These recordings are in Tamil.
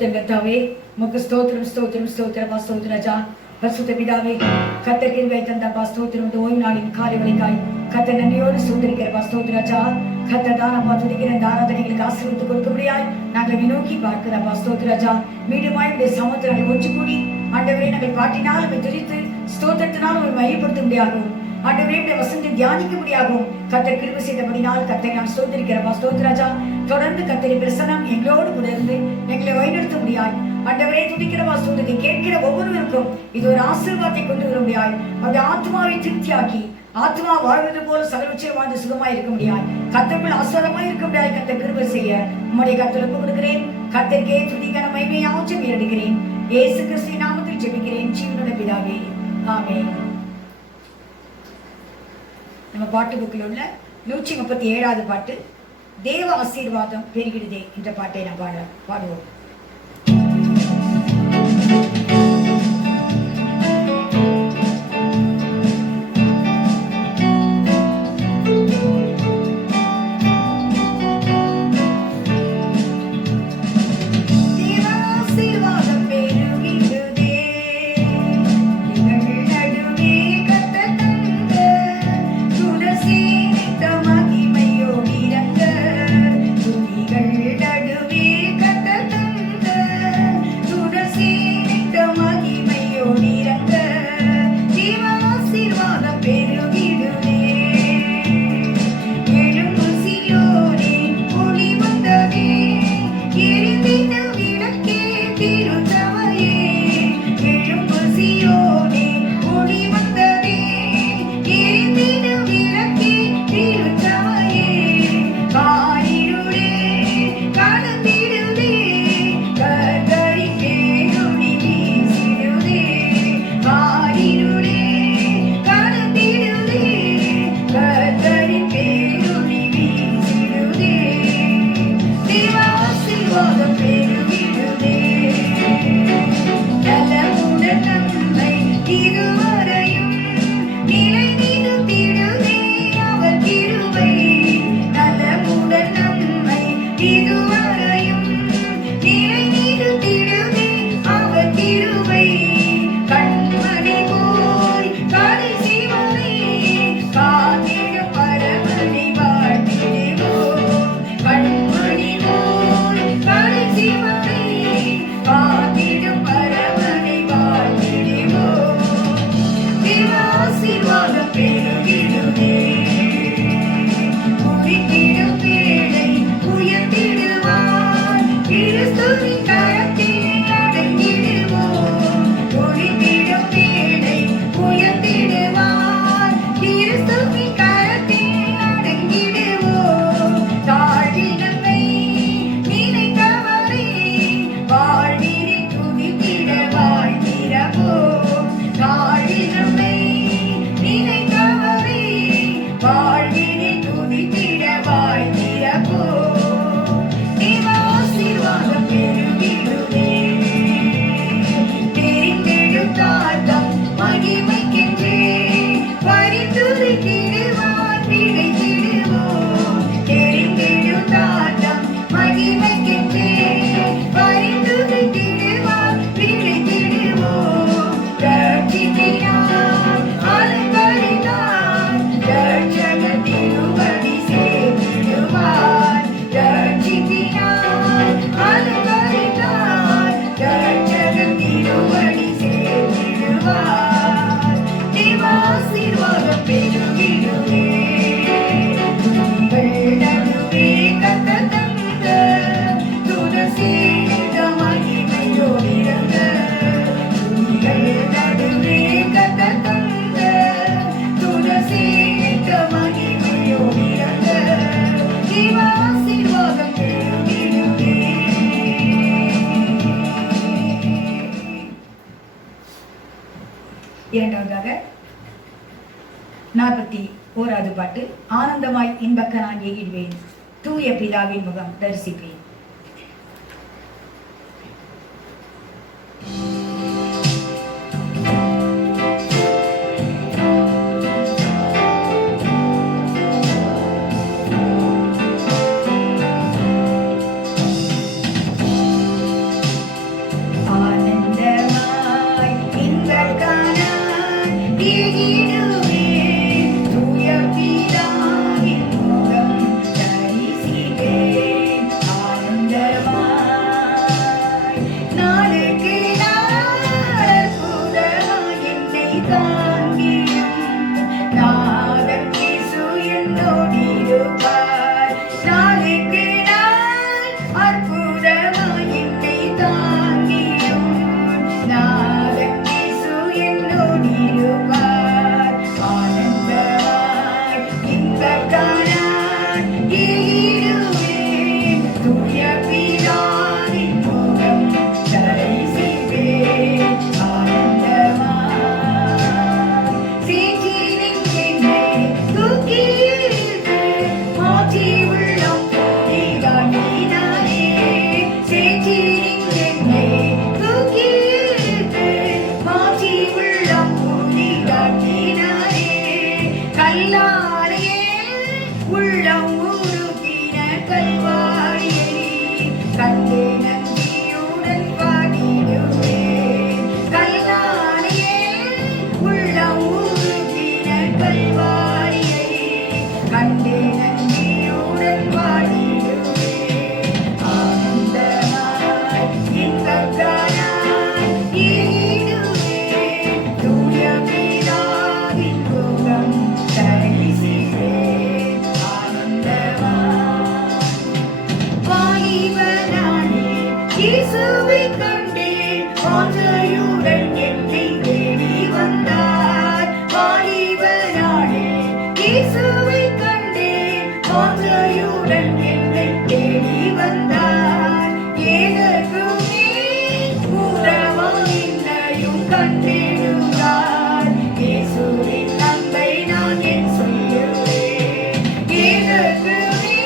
ஸ்தோத்திரம் கர்த்தாவே, உமக்கு ஸ்தோத்திரம் ஸ்தோத்திரம் ஸ்தோத்திரமா ஸ்தோத்திரம் ராஜா. பரிசுத்த பிதாவே, கர்த்தர் கிருபை தந்தப்பா ஸ்தோத்திரம். இந்த ஓய்வு நாளின் காலை வழிக்காய் கர்த்தர் நன்றியோடு ஸ்தோத்திரிக்கிறப்பா ஸ்தோத்திரம் ராஜா. கர்த்தர் தானப்பா துதிக்கிற இந்த ஆராதனைகளுக்கு ஆசீர்வாதத்தை கொடுக்க முடியாது நாங்கள் நோக்கி பார்க்கிறப்பா ஸ்தோத்திரம் ராஜா. மீண்டுமாய் இந்த சமுத்திரங்களை ஒன்று கூடி ஆண்டவரே நாங்கள் பாட்டினால் நம்மை துதித்து ஸ்தோத்திரத்தினால் ஒரு மையப்படுத்த முடியாகும். ஆண்டவரே இந்த வசந்தை தியானிக்க முடியாகும். கர்த்தர் கிருபை செய்தபடினால் கர்த்தரை நான் ஸ்தோத்திரிக்கிறப்பா ஸ்தோத்திரம் ராஜா. தொடர்ந்து கர்த்தரின் பிரசன்னம் எங்களோடு கூட இருந்து எங்களை வழிநடத்த முடியாது. ஆண்டவரே துதிக்கிற வாசத்தை கேட்கிற ஒவ்வொருவருக்கும் இது ஒரு ஆசீர்வாதத்தை கொண்டு வர முடியாது. அந்த ஆத்மாவை திருப்தியாக்கி ஆத்மா வாழ்வது போல சகலட்சியம் வாழ்ந்து சுகமாய் இருக்க முடியாது. கர்த்தருக்குள் ஆசீர்வாதமாய் இருக்க முடியாது. கர்த்தர் கிருபை செய்ய உம்முடைய கர்த்தருக்கு கொடுக்கிறேன். கர்த்தருக்கே துதிக்கான மகிமையாவும் ஜெபம் எடுக்கிறேன். இயேசு கிறிஸ்துவின் நாமத்தில் ஜெபிக்கிறேன் ஜீவனுள்ள பிதாவே, ஆமென். நம்ம பாட்டு புக்கில் உள்ள 137வது பாட்டு, தேவ ஆசீர்வாதம் பெருகிடுதே என்ற பாட்டை நாம் பாடுவோம். இரண்டாவதாக 41வது பாட்டு, ஆனந்தமாய் இன்பக்க நான் எகிடுவேன், தூய பிதாவின் முகம் தரிசிப்பேன். ஏகிடுவேன் தூய பிதாவின் முகம் தரிசிப்பேன் ஆனந்தமாய். நாளுக்கு நாள் அற்புதமாய் என்னை தாங்கிடும் நாதன் இயேசு என்னோடிருப்பார். நாளுக்கு நாள் அற்புதமாய் என்னை தாங்கிடும் நாதன் இயேசு என்னோடிருப்பார். ஆனந்தமாய் இன்பக்கானாய் ஏகிடுவேன் தூய பிதாவின் முகம் தரிசிப்பேன் ஆனந்தமாய். சேற்றினின் என்னை தூக்கி இழுத்து மாற்றி உள்ளம் புதிதாக்கினாரே. சேற்றினின் என்னை தூக்கி இழுத்து மாற்றி உள்ளம் புதிதாக்கினாரே. கல்லாலேயே உள்ளம் உருகின கல்வாரியை கண்டே நன்றியுடன் பாடிடுவேன். கல்லாலேயே உள்ளம் உருகின கல்வாரியை கண்டே நன்றியுடன் பாடிடுவேன். ஆனந்தமாய் இன்பக்கானாய் ஏகிடுவேன் தூய பிதாவின் முகம் தரிசிப்பேன் ஆனந்தமாய். வாலிபனானே இயேசுவைக் கண்டேன் வாஞ்சையுடன் என்னை தேடி வந்தார். வாலிபனானே இயேசுவைக் கண்டேன் வாஞ்சையுடன் என்னை தேடி வந்தார். எனக்குமே உறவாய் என்னையும் கண்டிடுவார். இயேசுவின் அன்பை நான் என் சொல்லுவேன். எனக்குமே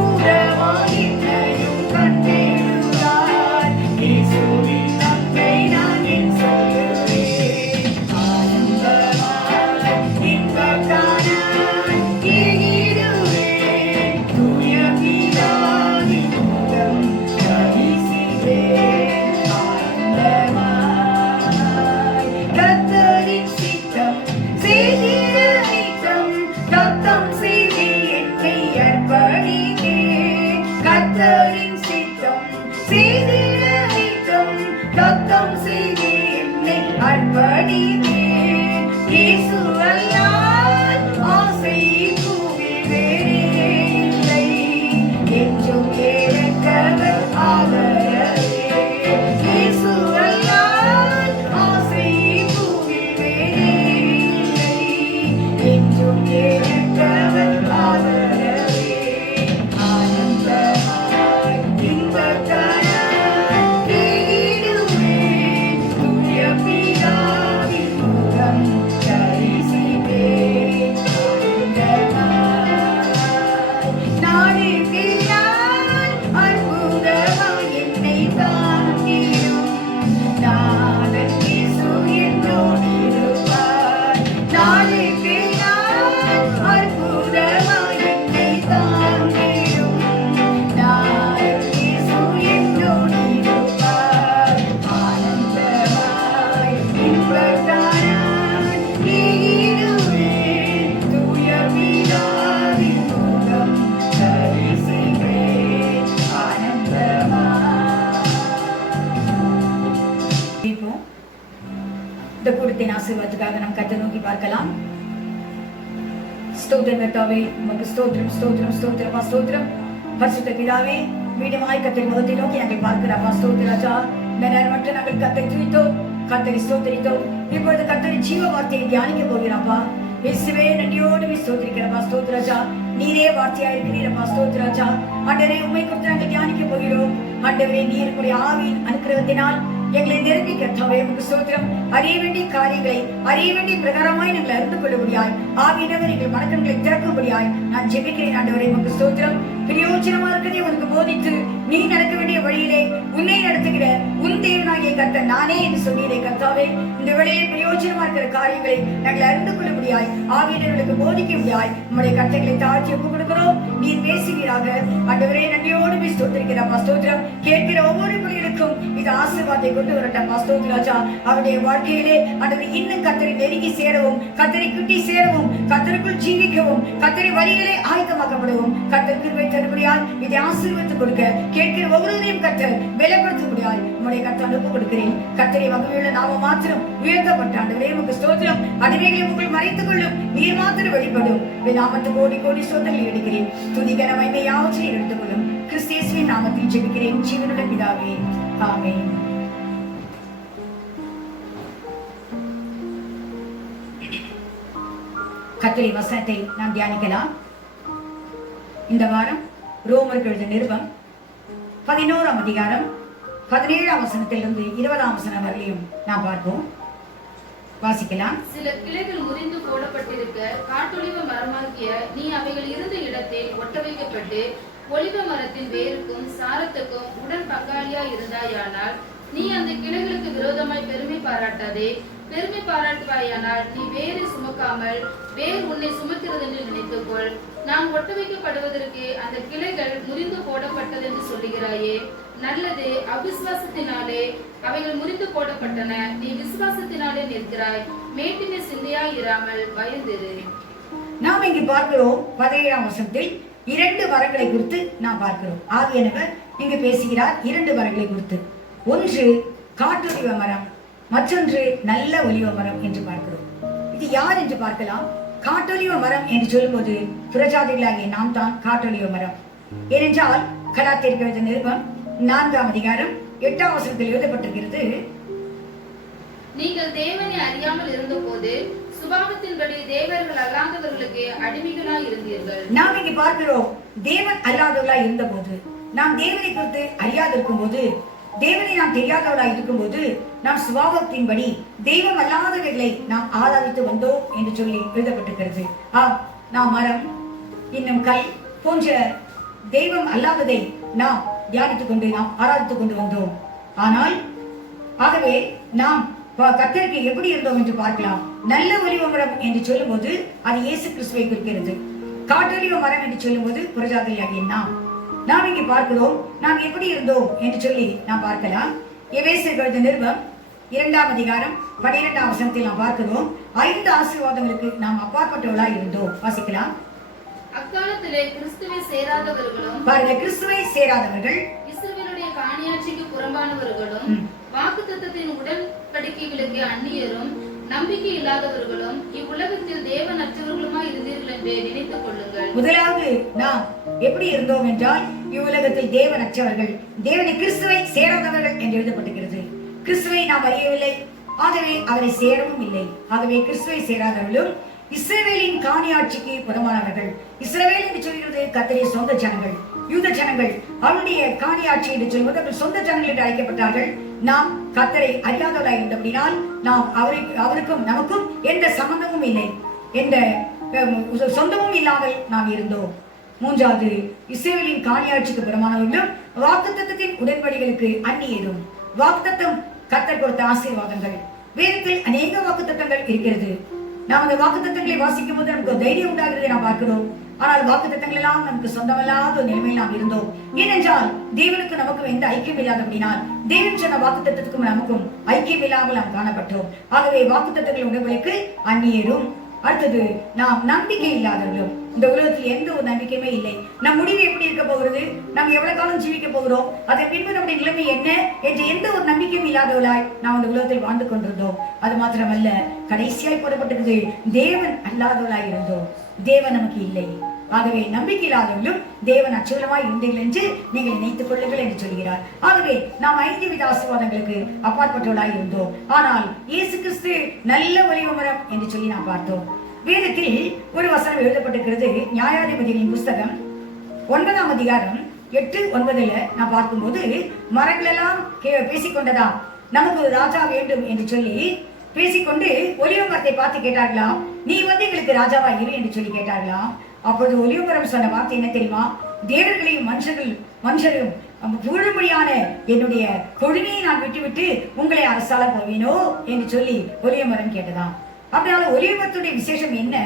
உறவாய் என்னையும் கண்டிடுவார். இயேசுவின் அன்பை நான் என் சொல்லுவேன். ஆனந்தமாய் இன்பக்கானாய் ஏகிடுவேன் தூய பிதாவின் முகம் தரிசிப்பேன் ஆனந்தமாய். கர்த்தரின் சித்தம் செய்திட நித்தம் தத்தம் செய்தி என்னை அர்ப்பணித்தேன். கர்த்தரின் சித்தம் செய்திட நித்தம் தத்தம் செய்தி என்னை அர்ப்பணித்தேன். இயேசு அல்லால் ஆசை பூவில் வேறே இல்லை. என்றும் ஏற்கவர் ஆதரவே. இயேசு அல்லால் ஆசை பூவில் வேறே இல்லை. என்றும் ஏற்கவர் ஆதரவே. ஆனந்தமாய் இன்பக்கானாய் ஏகிடுவேன் தூய பிதாவின் முகம் தரிசிப்பேன் ஆனந்தமாய். நாளுக்கு நாள் அற்புதமாய் என்னை தாங்கிடும் நாதன் இயேசு என்னோடிருப்பார். நாளுக்கு நாள் அற்புதமாய் என்னை தாங்கிடும் நாதன் இயேசு என்னோடிருப்பார். ஆனந்தமாய் இன்பக்கானாய் ஏகிடுவேன் தூய பிதாவின் முகம் தரிசிப்பேன் ஆனந்தமாய். இப்போ இந்த கூட்டத்தின் ஆசீர்வாதத்துக்காக நாம் கர்த்தரை நோக்கி பார்க்கலாம். ஸ்தோத்திரம் கர்த்தாவே, உமக்கு ஸ்தோத்திரம் ஸ்தோத்திரம் ஸ்தோத்திரப்பா ஸ்தோத்திரம். பரிசுத்த பிதாவே, மீண்டுமாய் கர்த்தரின் முகத்தை நோக்கி நாங்கள் பார்க்கிறப்பா ஸ்தோத்திர ராஜா. இந்த நேரமற்ற நாங்கள் கர்த்தரை துதித்தோம், கர்த்தரை ஸ்தோத்திரித்தோம். இப்பொழுது கர்த்தரின் ஜீவ வார்த்தையை தியானிக்க போகிறப்பா. இயேசுவே நன்றியோடு ஸ்தோத்திரிக்கிறப்பா ஸ்தோத்திர ராஜா. நீரே வார்த்தையா இருக்கிறீரப்பா ஸ்தோத்திர ராஜா. ஆண்டவரே, உம்மை குறித்து நாங்கள் தியானிக்க போகிறோம். ஆண்டவரே, நீர் உம்முடைய ஆவியின் அனுக்கிரகத்தினால் எங்களை நெருங்கி கர்த்தாவே உமக்கு ஸ்தோத்திரம். அறிய வேண்டிய காரியங்களை அறிய வேண்டிய பிரகாரமாய் நாங்கள் அறிந்து கொள்ளும்படியாய் ஆவியானவர் எங்கள் மனக்கண்களை திறக்கும்படியாய் நான் ஜெபிக்கிறேன். ஆண்டவரே, உமக்கு ஸ்தோத்திரம். பிரயோஜனமா இருக்கிறதை உனக்கு போதித்து நீ நடக்க வேண்டிய வழியிலே உன்னை நடத்துகிற உன் தேவனாகிய கர்த்தர் நானே என்று சொன்னீரே கர்த்தாவே. இந்த வேளையிலே பிரயோஜனமா இருக்கிற காரியங்களை நாங்கள் அறிந்து கொள்ளும்படியாய் ஆவியானவர்களுக்கு போதிக்க முடியாய் உம்முடைய கர்த்தர்களை தாழ்த்தி ஒப்புக் கொடுக்கிறோம். நீர் பேசுவீராக. ஆண்டவரே, நன்றியோடு ஸ்தோத்திரிக்கிறப்பா ஸ்தோத்திரம். கேட்கிற ஒவ்வொரு பிள்ளைகளுக்கும் இது ஆசீர்வாதத்தை கொண்டு வரட்டும் ஸ்தோத்திரம் ராஜா. அவருடைய வாழ்க்கையிலே ஆண்டவரே இன்னும் கர்த்தரை நெருங்கி சேரவும், கர்த்தரை கிட்டி சேரவும், கர்த்தருக்குள் ஜீவிக்கவும், கர்த்தரை வழியிலே ஆயத்தமாக்கப்படவும் கர்த்தர் கிருபை தரும்படியால் இதை ஆசீர்வதித்து கொடுக்க கேட்கிற ஒவ்வொருவரையும் கர்த்தர் பலப்படுத்தும்படியால் உம்முடைய கர்த்தர் அனுப்ப கொடுக்கிறேன். கர்த்தரை வகையுள்ள நாம மாத்திரம் உயர்த்தப்பட்ட ஆண்டவரே உமக்கு ஸ்தோத்திரம். அடிமைகளை உங்கள் மறைத்துக் கொள்ளும், நீர் மாத்திரம் வெளிப்படும். நாமத்து கோடி கோடி சோதனை எடுக்கிறேன். துதிகர மகிமை யாவற்றையும் எடுத்துக் கொள்ளும். கிறிஸ்து நாமத்தில் ஜெபிக்கிறேன் ஜீவனுள்ள பிதாவே, ஆமென். கர்த்தருடைய வசனத்தை நாம் தியானிக்கலாம். இந்த வாரம் ரோமருக்கு எழுதிய நிருபம் 11ஆம் அதிகாரம் 17ஆம் வசனத்திலிருந்து 20ஆம் வசனம் வரையிலும் நாம் பார்ப்போம். வாசிக்கலாம். சில கிளைகள் முறிந்து போடப்பட்டிருக்க காட்டொலிவ மரமாகிய நீ அவைகள் இருந்த இடத்தில் ஒட்ட வைக்கப்பட்டு ஒலிவ மரத்தின் வேருக்கும் சாரத்துக்கும் உடன் பங்காளியா இருந்தாயானால் நீ அந்த கிளைகளுக்கு விரோதமாய் பெருமை பாராட்டாதே. பெருமை பாராட்டுவாயானால் நீ வேரை சுமக்காமல் வேர் உன்னை சுமக்கிறது என்று நினைத்துக்கொள். நாம் ஒட்ட வைக்கப்படுவதற்கு அந்த கிளைகள் முறிந்து போடப்பட்டது என்று சொல்லுகிறாயே. நல்லது. அவிசுவாசத்தினாலே அவைகள் முறிந்து போடப்பட்டன. நீ விசுவாசத்தினாலே நிற்கிறாய். மேட்டின சிந்தையாய் இராமல் பயந்திரு. நாம் இங்கு பார்க்கிறோம் 17ஆம் வசனத்தில் 2 வரங்களை குறித்து நாம் பார்க்கிறோம். ஆவியானவர் இங்கு பேசுகிறார் 2 வரங்களை குறித்து. ஒன்று காட்டொலிவ மரம், மற்றொன்று நல்ல ஒலிவ மரம் என்று பார்க்கிறோம். இது யார் என்று பார்க்கலாம். காட்டொலிவ மரம் என்று சொல்லும்போது புறஜாதிகளாகிய நாம் தான் காட்டொலிவ மரம். ஏனென்றால் கலாத்தியருக்கு எழுதிய நிருபம் 4ஆம் அதிகாரம் 8ஆம் வசனத்தில் எழுதப்பட்டிருக்கிறது, நீங்கள் தேவனை அறியாமல் இருந்தபோது சுபாவத்தின்படி தேவர்கள் அல்லாதவர்களுக்கு அடிமைகளாய் இருந்தீர்கள். நாம் இங்கு பார்க்கிறோம் தேவன் அல்லாதவர்களாய் இருந்தபோது, நாம் தேவனை குறித்து அறியாதிருக்கும் போது, தேவனை நாம் தெரியாதவர்களாய் இருக்கும் போது, நாம் சுபாவத்தின்படி தெய்வம் அல்லாதவர்களை நாம் ஆராதித்து வந்தோம் என்று சொல்லி எழுதப்பட்டிருக்கிறது. நாம் மரம், இன்னும் கல் போன்ற தெய்வம் அல்லாததை நாம் தியானித்துக் கொண்டு நாம் ஆராதித்துக் கொண்டு வந்தோம். ஆனால் ஆகவே நாம் கர்த்தருக்கு எப்படி இருந்தோம் என்று பார்க்கலாம். நல்ல ஒலிவ மரம் என்று சொல்லும் போது அது இயேசு கிறிஸ்துவை குறிக்கிறது. காட்டொலிவ மரம் என்று சொல்லும் போது புறஜாதியாகிய நாம் இங்கே பார்க்கிறோம் நாம் எப்படி இருந்தோம் என்று சொல்லி நாம் பார்க்கலாம். எபேசியர் எழுதிய நிருபம் 2ஆம் அதிகாரம் 12ஆம் வசனத்தில் நாம் பார்க்கிறோம் 5 ஆசீர்வாதங்களுக்கு நாம் அப்பாற்பட்டவர்களாய் இருந்தோம். வாசிக்கலாம். அக்காலத்திலே கிறிஸ்துவை சேராதவர்களும், பாருங்க, கிறிஸ்துவை சேராதவர்கள், இஸ்ரவேலுடைய காணியாட்சிக்கு புறம்பானவர்களும், வாக்குத்தத்தத்தின் உடன்படிக்கைகளுக்கு அந்நியரும், நம்பிக்கை இல்லாதவர்களும், இவ்வுலகத்தில் தேவன் அற்றவர்களுமாய் இருந்தீர்கள் என்று நினைத்துக் கொள்ளுங்கள். முதலாவது நாம் எப்படி இருந்தோம் என்றால் இவ்வுலகத்தில் தேவன் அற்றவர்கள், தேவனை கிறிஸ்துவை சேராதவர்கள் என்று எழுதப்பட்டிருக்கிறது. கிறிஸ்துவை நாம் அறியவில்லை, ஆகவே அவரை சேரவும் இல்லை. ஆகவே கிறிஸ்துவை சேராதவர்களும் இஸ்ரவேலின் காணியாட்சிக்கு புறம்பானவர்கள். இஸ்ரவேல் என்று சொல்கிறது கர்த்தருடைய சொந்த ஜனங்கள், யூத ஜனங்கள். அவருடைய காணியாட்சி என்று சொல்வது அவர்கள் சொந்த ஜனங்கள் என்று அழைக்கப்பட்டார்கள். நாம் கர்த்தரை அறியாதவர்களாய் இருந்தபடினால் நாம் அவருக்கும் நமக்கும் எந்த சம்பந்தமும் இல்லை, எந்த சொந்தமும் இல்லாமல் நாம் இருந்தோம். மூன்றாவது, இஸ்ரவேலின் காணியாட்சிக்கு புறம்பானவர்களும் வாக்குத்தத்தத்தின் உடன்படிகளுக்கு அந்நியரும். வாக்குத்தத்தம் கர்த்தர் கொடுத்த ஆசீர்வாதங்கள். வேதத்தில் அநேக வாக்குத்தத்தங்கள் இருக்கிறது. நாம் அந்த வாக்குத்தத்தங்களை வாசிக்கும் போது நமக்கு தைரியம் உண்டாகிறதை நாம் பார்க்கிறோம். ஆனால் வாக்குத்தத்தங்கள் எல்லாம் நமக்கு சொந்தமல்லாத ஒரு நிலைமையில் நாம் இருந்தோம். ஏனென்றால் தேவனுக்கு நமக்கும் எந்த ஐக்கியம் இல்லாதபடினால் தேவன் சொன்ன வாக்குத்தத்தத்துக்கும் நமக்கும் ஐக்கியம் இல்லாமல் நாம் காணப்பட்டோம். ஆகவே வாக்குத்தத்தங்கள் உடன்படிக்கு அந்நியரும். அடுத்தது, நாம் நம்பிக்கை இல்லாதவர்களும். இந்த உலகத்தில் எந்த ஒரு நம்பிக்கையுமே இல்லை. நம் முடிவு எப்படி இருக்க போகிறது, நாம் எவ்வளவு காலம் ஜீவிக்க போகிறோம், அதை பின்பு நம்முடைய நிலைமை என்ன என்ற எந்த ஒரு நம்பிக்கையும் இல்லாதவர்களாய் நாம் இந்த உலகத்தில் வாழ்ந்து கொண்டிருந்தோம். அது மாத்திரமல்ல, கடைசியாய் போடப்பட்டிருக்கிறது தேவன் அல்லாதவர்களாய் இருந்தோம். தேவன் நமக்கு இல்லை. ஆகவே நம்பிக்கை இல்லாதவர்களும் தேவன் அச்சுவலமாய் இருந்தீர்கள் என்று நீங்கள் நினைத்துக் கொள்ளுங்கள் என்று சொல்கிறார். ஆகவே நாம் 5 வித ஆசீர்வாதங்களுக்கு அப்பாற்பட்டவர்களாய் இருந்தோம். ஆனால் இயேசு கிறிஸ்து நல்ல ஒலிவ மரம் என்று சொல்லி நாம் பார்த்தோம். வேதத்தில் ஒரு வசனம் எழுதப்பட்டிருக்கிறது. நியாயாதிபதிகளின் புஸ்தகம் 9ஆம் அதிகாரம் 8-9 நான் பார்க்கும்போது, மரங்கள் எல்லாம் பேசிக்கொண்டதா நமக்கு ஒரு ராஜா வேண்டும் என்று சொல்லி பேசிக்கொண்டு ஒலிவ மரத்தை பார்த்து கேட்டார்களாம், நீ எங்களுக்கு ராஜாவா இரு என்று சொல்லி கேட்டார்களாம். அப்பொழுது ஒலிவ மரம் சொன்ன வார்த்தை என்ன தெரியுமா? தேவர்களையும் மனுஷரும் புகழும்படியான என்னுடைய கொழுமையை நான் விட்டுவிட்டு உங்களை அரசால போவேனோ என்று சொல்லி ஒலிவ மரம் கேட்டதாம். அப்படினால ஒலிவ மரத்துடைய விசேஷம் என்ன?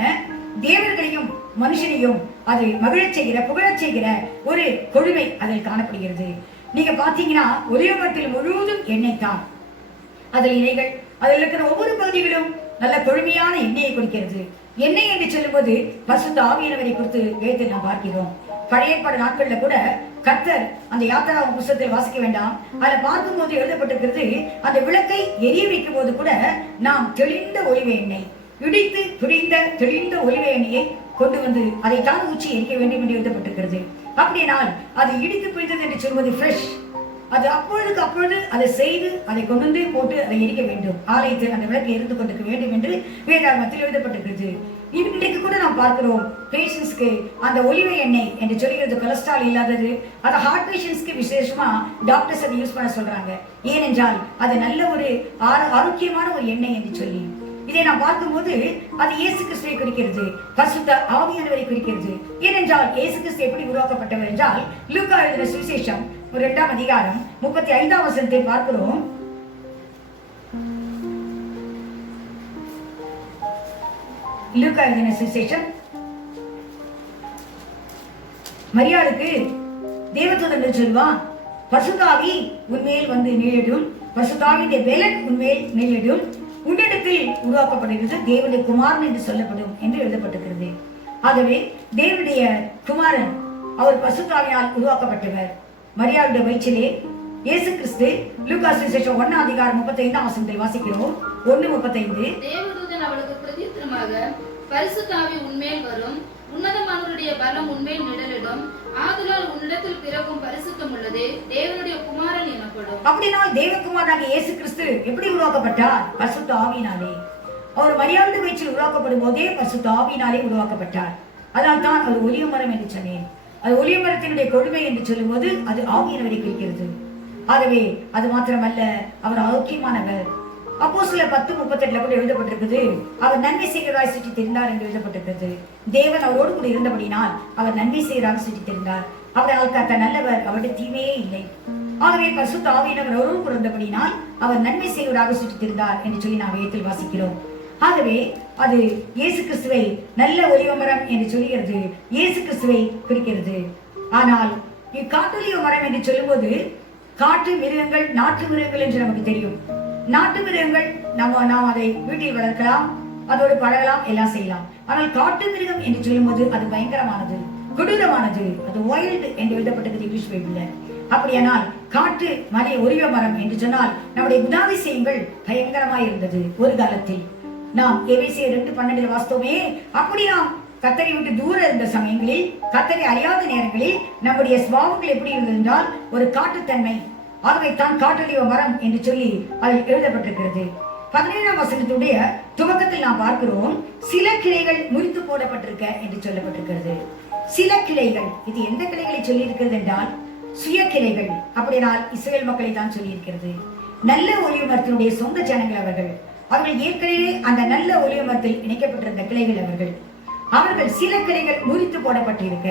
தேவர்களையும் மனுஷனையும் அது மகிழச் செய்கிற, புகழச் செய்கிற ஒரு கொழுமை அதில் காணப்படுகிறது. நீங்க பாத்தீங்கன்னா ஒலிவ மரத்தில் முழுவதும் எண்ணெய் தான். அதில் இலைகள், அதில் இருக்கிற ஒவ்வொரு பகுதிகளும் நல்ல கொழுமையான எண்ணெயை குறிக்கிறது. எண்ணெய் என்று சொல்லும்போது பரிசுத்த ஆவியானவரை குறித்து வேதத்தில் நாம் பார்க்கிறோம். பழைய ஏற்பாடு நாட்கள்ல கூட கர்த்தர் அந்த யாத்திரா புத்தகத்தில் வாசிக்க வேண்டாம், அதை பார்க்கும் போது எழுதப்பட்டிருக்கிறது, அந்த விளக்கை எரிய வைக்கும் போது கூட நாம் தெளிந்த ஒலிவ எண்ணெய், இடித்து பிடிந்த தெளிந்த ஒலிவ எண்ணெயை கொண்டு வந்து அதை தான் ஊற்றி எரிக்க வேண்டும் என்று எழுதப்பட்டிருக்கிறது. அப்படினால் அது இடித்து பிடித்தது என்று சொல்வது ஃப்ரெஷ். அது அப்பொழுதுக்கு அப்பொழுது அதை செய்து அதை கொண்டு வந்து போட்டு அதை எரிக்க வேண்டும். ஆலயத்தில் அந்த விளக்கை எரிந்து கொண்டிருக்க வேண்டும் என்று வேதாகமத்தில் எழுதப்பட்டிருக்கிறது. இன்றைக்கு கூட நாம் பார்க்கிறோம், பேஷன்ஸ்க்கு அந்த ஒலிவ எண்ணெய் என்று சொல்கிறது கொலஸ்ட்ரால் இல்லாதது. அதை ஹார்ட் பேஷன்ஸ்க்கு விசேஷமா டாக்டர்ஸ் அதை யூஸ் பண்ண சொல்றாங்க. ஏனென்றால் அது நல்ல ஒரு ஆரோக்கியமான ஒரு எண்ணெய் என்று சொல்லி இதை நாம் பார்க்கும்போது அது இயேசு கிறிஸ்துவை குறிக்கிறது, பரிசுத்த ஆவியானவரை குறிக்கிறது. ஏனென்றால் இயேசு கிறிஸ்து எப்படி உருவாக்கப்பட்டவர் என்றால் லூக்கா எழுதின சுவிசேஷம் 2ஆம் அதிகாரம் 35ஆம் வசனத்தை பார்க்கிறோம். லூக்கா எழுதின சுவிசேஷம், மரியாளுக்கு தேவதூதன் சொல்வான், பரிசுத்த ஆவி உன்மேல் வந்து நிழலும், பரிசுத்த ஆவியுடைய பெலன் உன்மேல் நிழலும், உன்னிடத்தில் உருவாக்கப்படுகிறது தேவனுடைய குமாரன் என்று சொல்லப்படும் என்று எழுதப்பட்டிருக்கிறது. ஆகவே தேவனுடைய குமாரன் அவர் பரிசுத்த ஆவியால் உருவாக்கப்பட்டவர். மரியாளுடைய வயிற்றிலே இயேசு கிறிஸ்து லூக்கா சுவிசேஷம் 1ஆம் அதிகாரம் 35ஆம் வசனத்தில் வாசிக்கிறோம். 1:35. தேவதூதன் அவளுக்கு பிரதித்திரமாக, பரிசுத்த ஆவி உன்மேல் வரும், உன்னதமானவருடைய பலம் உன்மேல் நிழலிடும், ஆதலால் உன்னிடத்தில் பிறகும் பரிசுத்தம் உள்ளதே தேவனுடைய குமாரன் எனப்படும். அப்படினால் தேவகுமாரனாகிய இயேசு கிறிஸ்து எப்படி உருவாக்கப்பட்டார்? பரிசுத்த ஆவியினாலே. அவர் மரியாளுடைய வயிற்றில் உருவாக்கப்படும் போதே பரிசுத்த ஆவியினாலே உருவாக்கப்பட்டார். அதனால் தான் அது ஒலிவ மரம் என்று சொன்னேன். அது ஒலிவ மரத்தினுடைய கொடுமை என்று சொல்லும்போது அது ஆவியானவரை குறிக்கிறது. ஆகவே அது மாத்திரமல்ல, அவர் ஆரோக்கியமானவர். அப்போஸ்தலர் 10:38 கூட எழுதப்பட்டிருக்கிறது, அவர் நன்மை செய்கிறவராய் சுற்றி தெரிந்தார் என்று எழுதப்பட்டிருக்கிறது. தேவன் அவரோடு கூட இருந்தபடினால் அவர் நன்மை செய்கிறவராக சுற்றி தெரிந்தார். அவரால் கத்த நல்லவர், அவருடைய தீமையே இல்லை. ஆகவே பரிசுத்த ஆவியானவர் அவரோடு கூட இருந்தபடினால் அவர் நன்மை செய்கிறவராக சுற்றி தெரிந்தார் என்று சொல்லி நாம் வேதத்தில் வாசிக்கிறோம். ஆகவே அது இயேசு கிறிஸ்துவை நல்ல ஒலிவ மரம் என்று சொல்கிறது, இயேசு கிறிஸ்துவை குறிக்கிறது. ஆனால் காட்டொலிவ மரம் என்று சொல்லும்போது காட்டு மிருகங்கள், நாட்டு மிருகங்கள் என்று நமக்கு தெரியும். நாட்டு மிருகங்கள் நாம் அதை வீட்டில் வளர்க்கலாம், அதோடு பழகலாம், எல்லாம் செய்யலாம். ஆனால் காட்டு மிருகம் என்று சொல்லும்போது அது பயங்கரமானது, கொடூரமானது, அது வைல்டு என்று எழுதப்பட்டது இங்கிலீஷ் பைபிள்ல. அப்படியானால் காட்டு மலை ஒலிவ மரம் என்று சொன்னால் நம்முடைய குணாதிசயங்கள் பயங்கரமாய் இருந்தது ஒரு காலத்தில். நாம் எபேசியர் 2:12 வாஸ்தவமே அப்படி நாம் கத்தரை விட்டு தூரம் இருந்த சமயங்களில், கத்தரை அறியாத நேரங்களில் நம்முடைய சுபாவங்கள் எப்படி இருந்தது என்றால் ஒரு காட்டுத்தன்மை. ஆகவே தான் காட்டொலிவ மரம் என்று சொல்லி அதில் எழுதப்பட்டிருக்கிறது. 17ஆம் வசனத்துடைய துவக்கத்தில் நாம் பார்க்கிறோம், சில கிளைகள் முறித்து போடப்பட்டிருக்க என்று சொல்லப்பட்டிருக்கிறது. சில கிளைகள், இது எந்த கிளைகளை சொல்லி இருக்கிறது என்றால் சுய கிளைகள். அப்படினால் இஸ்ரேல் மக்களை தான் சொல்லி இருக்கிறது. நல்ல ஒலிவ மரத்தினுடைய சொந்த ஜனங்கள் அவர்கள். அவர்கள் ஏற்கனவே அந்த நல்ல ஒலிவ மரத்தில் இணைக்கப்பட்டிருந்த கிளைகள் அவர்கள் சில கிளைகள் முறித்து போடப்பட்டிருக்க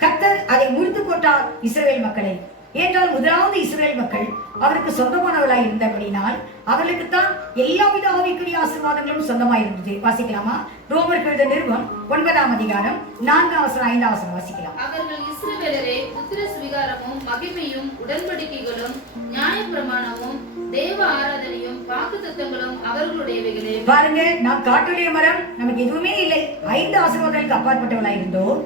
கர்த்தர் அதை முறித்து போட்டார் இஸ்ரவேல் மக்களை. ஏனென்றால் முதலாவது இஸ்ரவேல் மக்கள் அவருக்கு சொந்தமானவர்களாய் இருந்தபடினால் அவர்களுக்குத்தான் எல்லாவித ஆவிக்குரிய ஆசீர்வாதங்களும் சொந்தமாய் இருந்தது. வாசிக்கலாமா? ரோமருக்கு எழுதின நிருபம் 9ஆம் அதிகாரம் 4ஆம் வசனம் 5ஆம் வசனம் வாசிக்கலாம். அவர்கள் இஸ்ரவேலரே புத்திர சுவிகாரமும் மகிமையும் உடன்படிக்கைகளும் நியாயப்பிரமாணமும் தேவ ஆராதனையும் வாக்குத்தத்தங்களும் அவர்களுடையவைகளே. பாருங்க, நாம் காட்டொலிவ மரம் நமக்கு எதுவுமே இல்லை, 5 ஆசீர்வாதங்களுக்கு அப்பாற்பட்டவர்களாய் இருந்தோம்.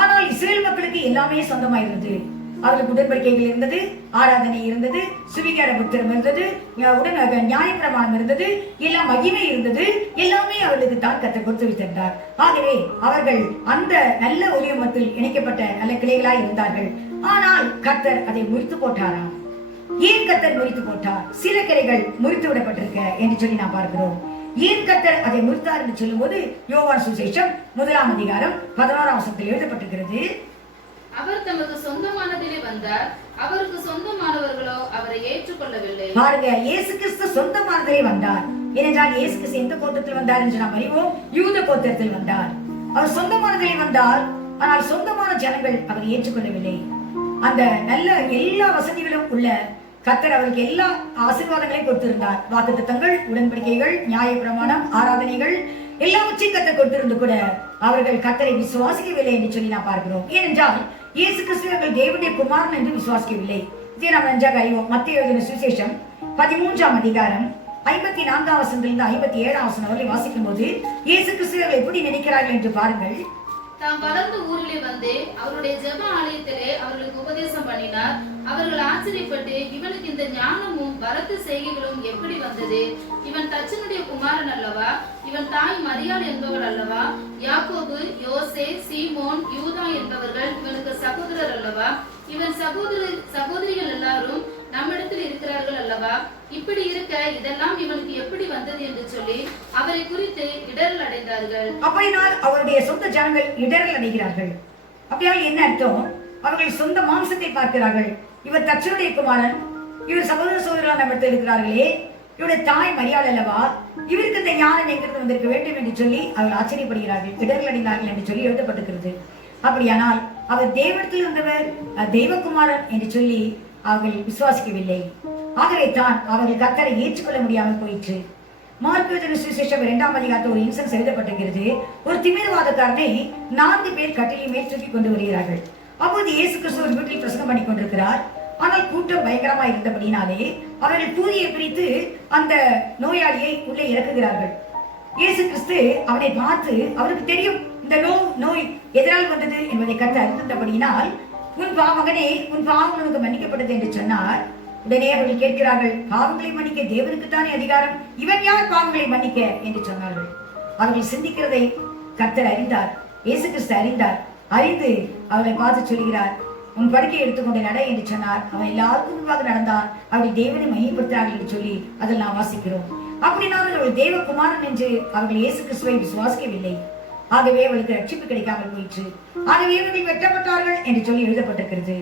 ஆனால் இஸ்ரவேல் மக்களுக்கு எல்லாமே சொந்தமாயிருந்தது. அவர்களுக்கு உடன்படிக்கைகள் இருந்தது, ஆராதனை இருந்தது, சுவிகார புத்திரம் இருந்தது, நியாயப்பிரமாணம் இருந்தது, எல்லாம் மகிமை இருந்தது. எல்லாமே அவர்களுக்கு தான் கர்த்தர் கொடுத்து வைத்திருந்தார். ஆகவே அவர்கள் அந்த நல்ல ஒலிவ மரத்தில் இணைக்கப்பட்ட நல்ல கிளைகளாய் இருந்தார்கள். ஆனால் கர்த்தர் அதை முறித்து போட்டாராம். ஏன் கர்த்தர் முறித்து போட்டார்? சில கிளைகள் முறித்து விடப்பட்டிருக்க என்று சொல்லி நாம் பார்க்கிறோம். ஏன் கர்த்தர் அதை முறித்தார் என்று சொல்லும் போது யோவான் சுவிசேஷம் 1ஆம் அதிகாரம் 16ஆம் வசனத்தில் எழுதப்பட்டிருக்கிறது, அவர் தமக்கு சொந்தமானதிலே வந்தார், அவருக்கு சொந்தமானவர்களோ அவரை ஏற்றுக்கொள்ளவில்லை. பாருங்க, இயேசு கிறிஸ்து சொந்தமானதிலே வந்தார். ஏனென்றால் இயேசு கிறிஸ்து எந்த கோத்திரத்தில் வந்தார் என்று நாம் அறிவோம், யூத கோத்திரத்தில் வந்தார். அவர் சொந்தமானதிலே வந்தார், ஆனால் சொந்தமான ஜனங்கள் அவரை ஏற்றுக்கொள்ளவில்லை. அந்த நல்ல எல்லா வசதிகளும் உள்ள கர்த்தர் அவருக்கு எல்லா ஆசீர்வாதங்களையும் கொடுத்திருந்தார். வாக்குத்தத்தங்கள், உடன்படிக்கைகள், நியாயப்பிரமாணம், ஆராதனைகள் எல்லாவற்றையும் கர்த்தர் கொடுத்திருந்து கூட அவர்கள் கர்த்தரை விசுவாசிக்கவில்லை என்று சொல்லி நாம் பார்க்கிறோம். ஏனென்றால் இயேசு கிறிஸ்து அவர்கள் தேவனுடைய குமாரன் என்று விசுவாசிக்கவில்லை. இதை நாம் நன்றாக அறிவோம். மத்தேயு எழுதின சுவிசேஷம் 13ஆம் அதிகாரம் 54ஆம் வசனத்திலிருந்து 57ஆம் வசனம் வரை வாசிக்கும் போது இயேசு கிறிஸ்துவை எப்படி நினைக்கிறார்கள் என்று பாருங்கள். தாம் வளர்ந்த ஊரிலே வந்து அவருடைய ஜெப ஆலயத்திலே அவர்களுக்கு உபதேசம் பண்ணினார். அவர்கள் ஆச்சரியப்பட்டு, இவனுக்கு இந்த ஞானமும் பலத்த செய்கைகளும் எப்படி வந்தது? இவன் தச்சனுடைய குமாரன் அல்லவா? இவன் தாய் மரியாள் என்பவள் அல்லவா? யாக்கோபு, யோசே, சீமோன், யூதா என்பவர்கள் இவனுக்கு சகோதரர் அல்லவா? இவன் சகோதரிகள் எல்லாரும் நம்மிடத்தில் இருக்கிறார்கள் அல்லவா? இப்படி இருக்க இதெல்லாம் இவனுக்கு எப்படி வந்தது என்று சொல்லி அவரை குறித்து இடரல் அடைந்தார்கள். அப்படினால் அவருடைய சொந்த ஜனங்கள் இடரல் அடைகிறார்கள். அப்படியால் என்ன அர்த்தம்? அவர்கள் சொந்த மாம்சத்தை பார்க்கிறார்கள். இவர் தச்சனுடைய குமாரன், இவர் சகோதரர்கள் நம்மிடத்தில் இருக்கிறார்களே, இவருடைய தாய் மரியாள் அல்லவா? இவருக்கு இந்த ஞானம் எங்கிருந்து வந்திருக்க வேண்டும் என்று சொல்லி அவர்கள் ஆச்சரியப்படுகிறார்கள், இடரல் அடைந்தார்கள் என்று சொல்லி எழுதப்பட்டிருக்கிறது. அப்படியானால் அவர் தேவத்தில் வந்தவர், தெய்வகுமாரன் என்று சொல்லி அவர்கள் விசுவாசிக்கவில்லை. ஆகவே தான் அவர்கள் கர்த்தரை ஏற்றுக்கொள்ள முடியாமல் போயிற்று. மார்க்கு எழுதின சுவிசேஷம் 2ஆம் அதிகாரத்தில் ஒரு இன்சன்ஸ் எழுதப்பட்டிருக்கிறது. ஒரு திமிர்வாதக்காரனை 4 பேர் கட்டிலின் மேல் தூக்கி கொண்டு வருகிறார்கள். அப்போது இயேசு கிறிஸ்து ஒரு வீட்டில் பிரசங்கம் பண்ணி கொண்டிருக்கிறார். ஆனால் கூட்டம் பயங்கரமா இருந்தபடினாலே அவர்கள் தூதியை பிரித்து அந்த நோயாளியை உள்ளே இறக்குகிறார்கள். இயேசு கிறிஸ்து அவனை பார்த்து, அவருக்கு தெரியும் இந்த நோய் எதனால் வந்தது என்பதை கற்று அறிந்தபடியினால், உன் மகனே, உன் பாவங்கள் உனக்கு மன்னிக்கப்பட்டது என்று சொன்னார். உடனே அவர்கள் கேட்கிறார்கள், பாவங்களை மன்னிக்க தேவனுக்கு தானே அதிகாரம், இவன் யார் பாவங்களை மன்னிக்க என்று சொன்னார்கள். அவர்கள் சிந்திக்கிறதை கர்த்தர் அறிந்தார், இயேசு கிறிஸ்து அறிந்தார். அறிந்து அவர்களை பார்த்து சொல்கிறார், உன் படுக்கையை எடுத்துக்கொண்டு நட என்று சொன்னார். அவன் எல்லாருக்கும் முன்பாக நடந்தான். அவர்கள் தேவனை மையப்படுத்துகிறார்கள் என்று சொல்லி அதில் நாம் வாசிக்கிறோம். அப்படின்னா அவர்கள் தேவகுமாரன் என்று அவர்கள் இயேசு கிறிஸ்துவை விசுவாசிக்கவில்லை. ஆகவே அவளுக்கு ரட்சிப்பு கிடைக்காமல் போயிற்று. ஆகவே அவர்கள் வெட்டப்பட்டார்கள் என்று சொல்லி எழுதப்பட்டிருக்கிறது.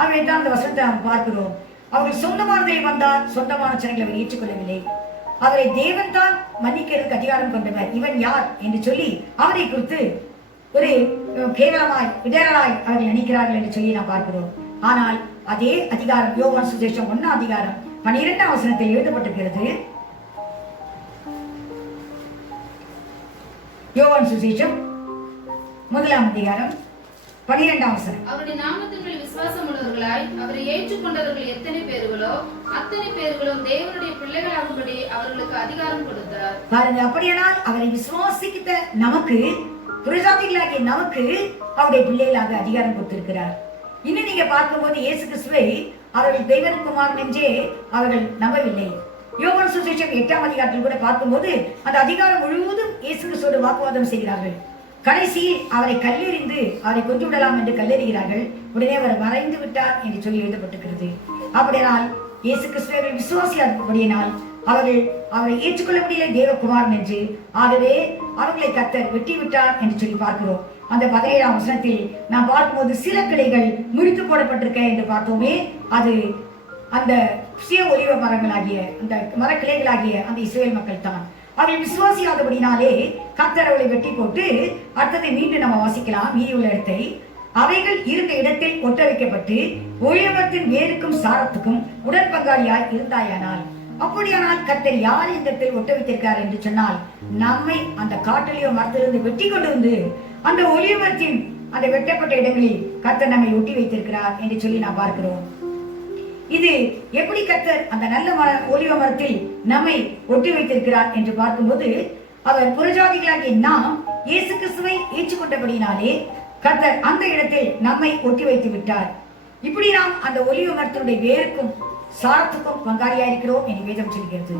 ஆகவே தான் அந்த வசனத்தை நாம் பார்க்கிறோம். அவர்கள் சொந்தமானதை வந்தார், சொந்தமான ஜனங்களை அவர் ஏற்றுக்கொள்ளவில்லை. அவரை தேவன் தான் மன்னிக்கிறதுக்கு அதிகாரம் கொண்டவர், இவன் யார் என்று சொல்லி அவரை குறித்து ஒரு கேவலமாய் இடரலாய் அவர்கள் நினைக்கிறார்கள் என்று சொல்லி நாம் பார்க்கிறோம். ஆனால் அதே அதிகாரம் யோவான் சுவிசேஷம் 1ஆம் அதிகாரம் 12ஆம் வசனத்தில் எழுதப்பட்டிருக்கிறது. யோவான் சுவிசேஷம் 1ஆம் அதிகாரம் 12ஆம் வசனம். அவருடைய நாமத்தின் விசுவாசம் உள்ளவர்களாய் அவரை ஏற்றுக்கொண்டவர்கள் எத்தனை பேர்களோ அத்தனை பேர்களும் தேவனுடைய பிள்ளைகளாகும்படி அவர்களுக்கு அதிகாரம் கொடுத்தார். பாருங்க, அப்படியானால் அவரை விசுவாசிக்கிட்ட நமக்கு, புரஜாதிகளாகிய நமக்கு அவருடைய பிள்ளைகளாக அதிகாரம் கொடுத்திருக்கிறார். இன்னும் நீங்க பார்க்கும்போது இயேசு கிறிஸ்துவை அவர்கள் தெய்வகுமாரன் என்றே அவர்கள் நம்பவில்லை. யோவான் சுவிசேஷம் 8ஆம் அதிகாரத்தில் கூட பார்க்கும்போது அந்த அதிகாரம் முழுவதும் இயேசு கிறிஸ்துவோடு வாக்குவாதம் செய்கிறார்கள். கடைசியில் அவரை கல்லெறிந்து அவரை கொன்று விடலாம் என்று கல்லெறிகிறார்கள். உடனே அவர் மறைந்து விட்டார் என்று சொல்லி எழுதப்பட்டிருக்கிறது. அப்படியானால் இயேசு கிறிஸ்துவை விசுவாசியாதபடியினால் அவர்கள் அவரை ஏற்றுக்கொள்ள முடியல தேவகுமாரன் என்று. ஆகவே அவர்களை கர்த்தர் வெட்டி விட்டார் என்று சொல்லி பார்க்கிறோம். அந்த 17ஆம் வசனத்தில் நாம் பார்க்கும்போது சில கிளைகள் முறித்து போடப்பட்டிருக்க என்று பார்த்தோமே, அது அந்த சுய ஒலிவ மரங்களாகிய அந்த மரக்கிளைகளாகிய அந்த இஸ்ரவேல் மக்கள் தான். அவர்கள் விசுவாசியாதபடினாலே கர்த்தர் அவளை வெட்டி போட்டு, அடுத்ததை மீண்டும் நம்ம வாசிக்கலாம் மீதி உள்ள இடத்தை. அவைகள் இருந்த இடத்தில் ஒட்ட வைக்கப்பட்டு ஒளியமரத்தின் வேருக்கும் சாரத்துக்கும் உடற்பங்காளியாய் இருந்தாயானால். அப்படியானால் கர்த்தர் யார் இந்த இடத்தில் ஒட்ட வைத்திருக்கார் என்று சொன்னால், நம்மை அந்த காட்டிலேயோ மரத்திலிருந்து வெட்டி கொண்டு வந்து அந்த ஒளியமரத்தின் அந்த வெட்டப்பட்ட இடங்களில் கர்த்தர் நம்மை ஒட்டி வைத்திருக்கிறார் என்று சொல்லி நாம் பார்க்கிறோம். இது எப்படி கர்த்தர் அந்த நல்ல ஒலிவ மரத்தில் நம்மை ஒட்டி வைத்திருக்கிறார் என்று பார்க்கும்போது, அவர் புறஜாதிகளாகிய நாம் இயேசு கிறிஸ்துவை ஏற்றுக்கொண்டபடினாலே கர்த்தர் அந்த இடத்தில் நம்மை ஒட்டி வைத்து விட்டார். இப்படி நாம் அந்த ஒலிவ மரத்தினுடைய வேருக்கும் சாரத்துக்கும் பங்காளியா இருக்கிறோம் என்று வேதம் சொல்கிறது.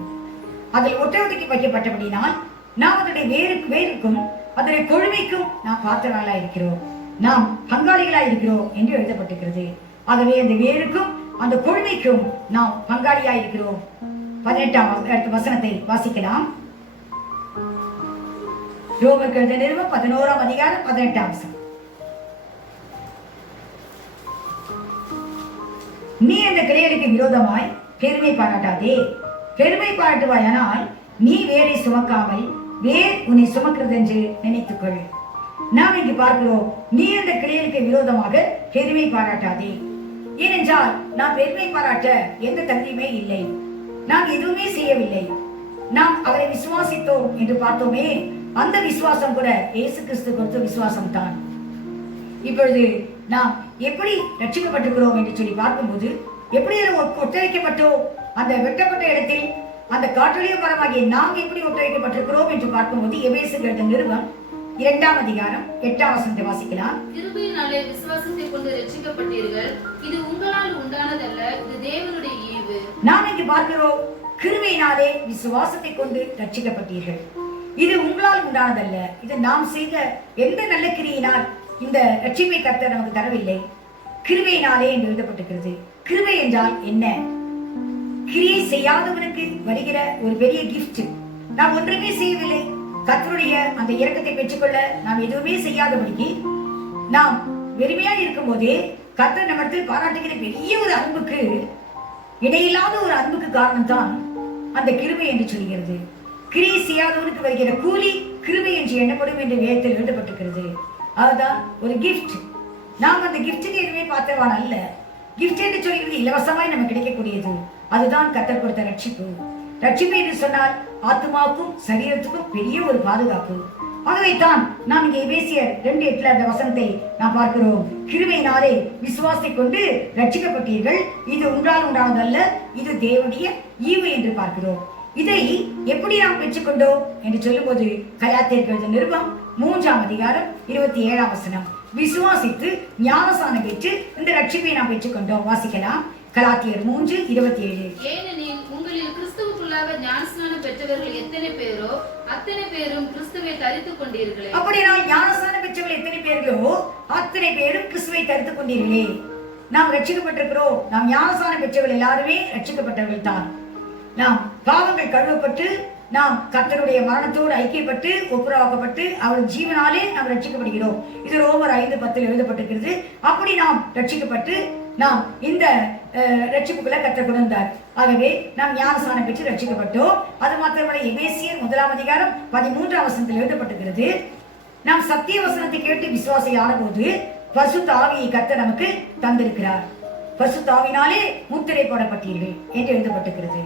அதில் ஒட்டவதைக்கு வைக்கப்பட்டபடினால் நாம் அதனுடைய வேருக்கும் அதனுடைய கொழுமைக்கும் நாம் பாத்திரங்களா இருக்கிறோம், நாம் பங்காளிகளா இருக்கிறோம் என்று எழுதப்பட்டிருக்கிறது. ஆகவே அந்த வேருக்கும் அந்த கொழுமைக்கும் நாம் பங்காளியா இருக்கிறோம். 18ஆம் வசனத்தை வாசிக்கலாம். ரோமருக்கு எழுதின நிருபம் 11ஆம் அதிகாரம் 18ஆம் வசனம். நீ அந்த கிளைகளுக்கு விரோதமாய் பெருமை பாராட்டாதே. பெருமை பாராட்டுவாயானால் நீ வேரை சுமக்காமல் வேர் உன்னை சுமக்கிறது என்று நினைத்துக்கொள். நாம் இங்கு பார்க்கிறோம், நீ அந்த கிளைகளுக்கு விரோதமாக பெருமை பாராட்டாதே. ஏனென்றால் நாம் பெருமை பாராட்ட எந்த தகுதியுமே இல்லை, நாம் எதுவுமே செய்யவில்லை. நாம் அவரை விசுவாசித்தோம் என்று பார்த்தோமே, அந்த விசுவாசம் கூட இயேசு கிறிஸ்து கொடுத்த விசுவாசம் தான். இப்பொழுது நாம் எப்படி ரட்சிக்கப்பட்டிருக்கிறோம் என்று சொல்லி பார்க்கும்போது, எப்படி ஒத்துழைக்கப்பட்டோம், அந்த வெட்டப்பட்ட இடத்தில் அந்த காற்றொலிவ மரமாகிய நாம் எப்படி ஒட்ட வைக்கப்பட்டிருக்கிறோம் என்று பார்க்கும்போது எபேசியர் எழுதின நிருபம் 2ஆம் அதிகாரம் 8ஆம் வசனத்தை வாசிக்கலாம். கிருபையினாலே விசுவாசத்தை கொண்டு ரட்சிக்கப்பட்டீர்கள், இது உங்களால் உண்டானதல்ல, இது தேவனுடைய ஈவு. நாம் இங்கு பார்க்கிறோம், கிருபையினாலே விசுவாசத்தை கொண்டு ரட்சிக்கப்பட்டீர்கள், இது உங்களால் உண்டானதல்ல, இது நாம் செய்த எந்த நல்ல கிரியினால் இந்த ரட்சிப்பை கர்த்தர் நமக்கு தரவில்லை, கிருபையினாலே என்று எழுதப்பட்டிருக்கிறது. கிருபை என்றால் என்ன? கிரியை செய்யாதவனுக்கு வருகிற ஒரு பெரிய கிஃப்ட். நாம் ஒன்றுமே செய்யவில்லை, கர்த்தருடைய அந்த இரக்கத்தை பெற்றுக்கொள்ள நாம் எதுவுமே செய்யாதபடிக்கு நாம் வெறுமையா இருக்கும் போதே கர்த்தர் நம்மிடத்தில் பாராட்டுகிற பெரிய ஒரு அன்புக்கு, இடையில்லாத ஒரு அன்புக்கு காரணம் தான் அந்த கிருபை என்று சொல்கிறது. கிரியை செய்யாதவனுக்கு வருகிற கூலி கிருபை என்று எண்ணப்படும் என்று வேதத்தில் எழுதப்பட்டிருக்கிறது. அதுதான் ஒரு கிஃப்ட். நாம் அந்த கிஃப்ட்டுக்கு எதுவுமே பார்த்தவான் அல்ல. கிஃப்ட் என்று சொல்கிறது இலவசமாய் நமக்கு கிடைக்கக்கூடியது. அதுதான் கர்த்தர் கொடுத்த ரட்சிப்பு. ரட்சிப்பு என்று சொன்னால் ஆத்மாவுக்கும் சரீரத்துக்கும் பெரிய ஒரு பாதுகாப்பு. ஆகவே தான் நாம் இங்கே எபேசியர் 2:8 அந்த வசனத்தை நாம் பார்க்கிறோம். கிருபையினாலே விசுவாசத்தை கொண்டு ரட்சிக்கப்பட்டீர்கள், இது உங்களால் உண்டானதல்ல, இது தேவனுடைய ஈவு என்று பார்க்கிறோம். இதை எப்படி நாம் பெற்றுக்கொண்டோம் என்று சொல்லும்போது கலாத்தியர் எழுதின நிருபம் 3ஆம் அதிகாரம் 27ஆம் வசனம். விசுவாசித்து ஞானஸ்நானம் பெற்று இந்த ரட்சிப்பை நாம் பெற்றுக்கொண்டோம். வாசிக்கலாம். கலாத்தியர் 3:27. ஏனெனில் உங்களில் கிறிஸ்துவுக்குள்ளாக ஞானஸ்நானம் பெற்றவர்கள் எத்தனை பேரோ அத்தனை பேரும் கிறிஸ்துவை தரித்துக் கொண்டீர்களே. அப்படினால் ஞானஸ்நானம் பெற்றவர்கள் எத்தனை பேர்களோ அத்தனை பேரும் கிறிஸ்துவை தரித்துக் கொண்டீர்களே. நாம் ரட்சிக்கப்பட்டிருக்கிறோம். நாம் ஞானஸ்நானம் பெற்றவர்கள் எல்லாருமே ரட்சிக்கப்பட்டவர்கள் தான். நாம் பாவங்கள் கழுவப்பட்டு நாம் கர்த்தருடைய மரணத்தோடு ஐக்கியப்பட்டு ஒப்புரவாக்கப்பட்டு அவர் ஜீவனாலே நாம் ரட்சிக்கப்படுகிறோம். இது ரோமர் 5:10 எழுதப்பட்டிருக்கிறது. அப்படி நாம் ரட்சிக்கப்பட்டு நாம் இந்த ரட்சிப்புக்குள்ள கர்த்தர் கொண்டு வந்தார். ஆகவே நாம் ஞானஸ்நானம் பெற்று ரட்சிக்கப்பட்டோம். அது மாத்திரமல்ல, எபேசியர் 1ஆம் அதிகாரம் 13ஆம் வசனத்தில் எழுதப்பட்டிருக்கிறது. நாம் சத்திய வசனத்தை கேட்டு விசுவாசியான போது பரிசுத்த ஆவியை கர்த்தர் நமக்கு தந்திருக்கிறார். பரிசுத்த ஆவியினாலே முத்திரை போடப்பட்டீர்கள் என்று எழுதப்பட்டிருக்கிறது.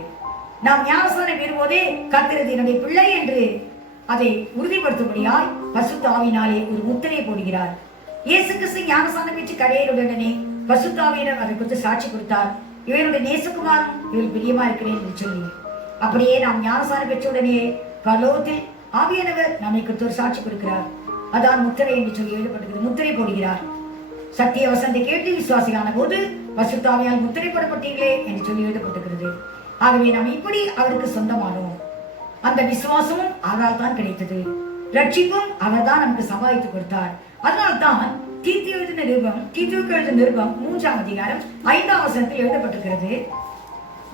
நாம் ஞானஸ்நானம் பெறும்போதே கர்த்தர் என்னுடைய பிள்ளை என்று அதை உறுதிப்படுத்தும்படியாய் பரிசுத்த ஆவியினாலே ஒரு முத்திரை போடுகிறார். இயேசு கிறிஸ்து ஞானஸ்நானம் பெற்று கரையேறுடனே பரிசுத்த ஆவியினர் அதை குறித்து சாட்சி கொடுத்தார். இவருடைய நேசகுமாரன் இவள் பிரியமா இருக்கிறேன் என்று சொல்லி, அப்படியே நாம் ஞானஸ்நானம் பெற்றவுடனே பரலோகத்தில் ஆவியானவர் நம்மை குறித்து ஒரு சாட்சி கொடுக்கிறார். அதான் முத்திரை என்று சொல்லி எழுதப்பட்டிருக்கிறது. முத்திரை போடுகிறார். சத்திய வசனத்தை கேட்டு விசுவாசியான போது பரிசுத்த ஆவியால் முத்திரை போடப்பட்டீர்களே என்று சொல்லி எழுதப்பட்டிருக்கிறது. ஆகவே நாம் இப்படி அவருக்கு சொந்தமானோம். அந்த விசுவாசமும் அவரால் தான் கிடைத்தது. ரட்சிப்பும் அவர் தான் நமக்கு சம்பாதித்து கொடுத்தார். அதனால்தான் தீத்து எழுதின நிருபம் 3ஆம் அதிகாரம் 5ஆம் வசனத்தில் எழுதப்பட்டிருக்கிறது.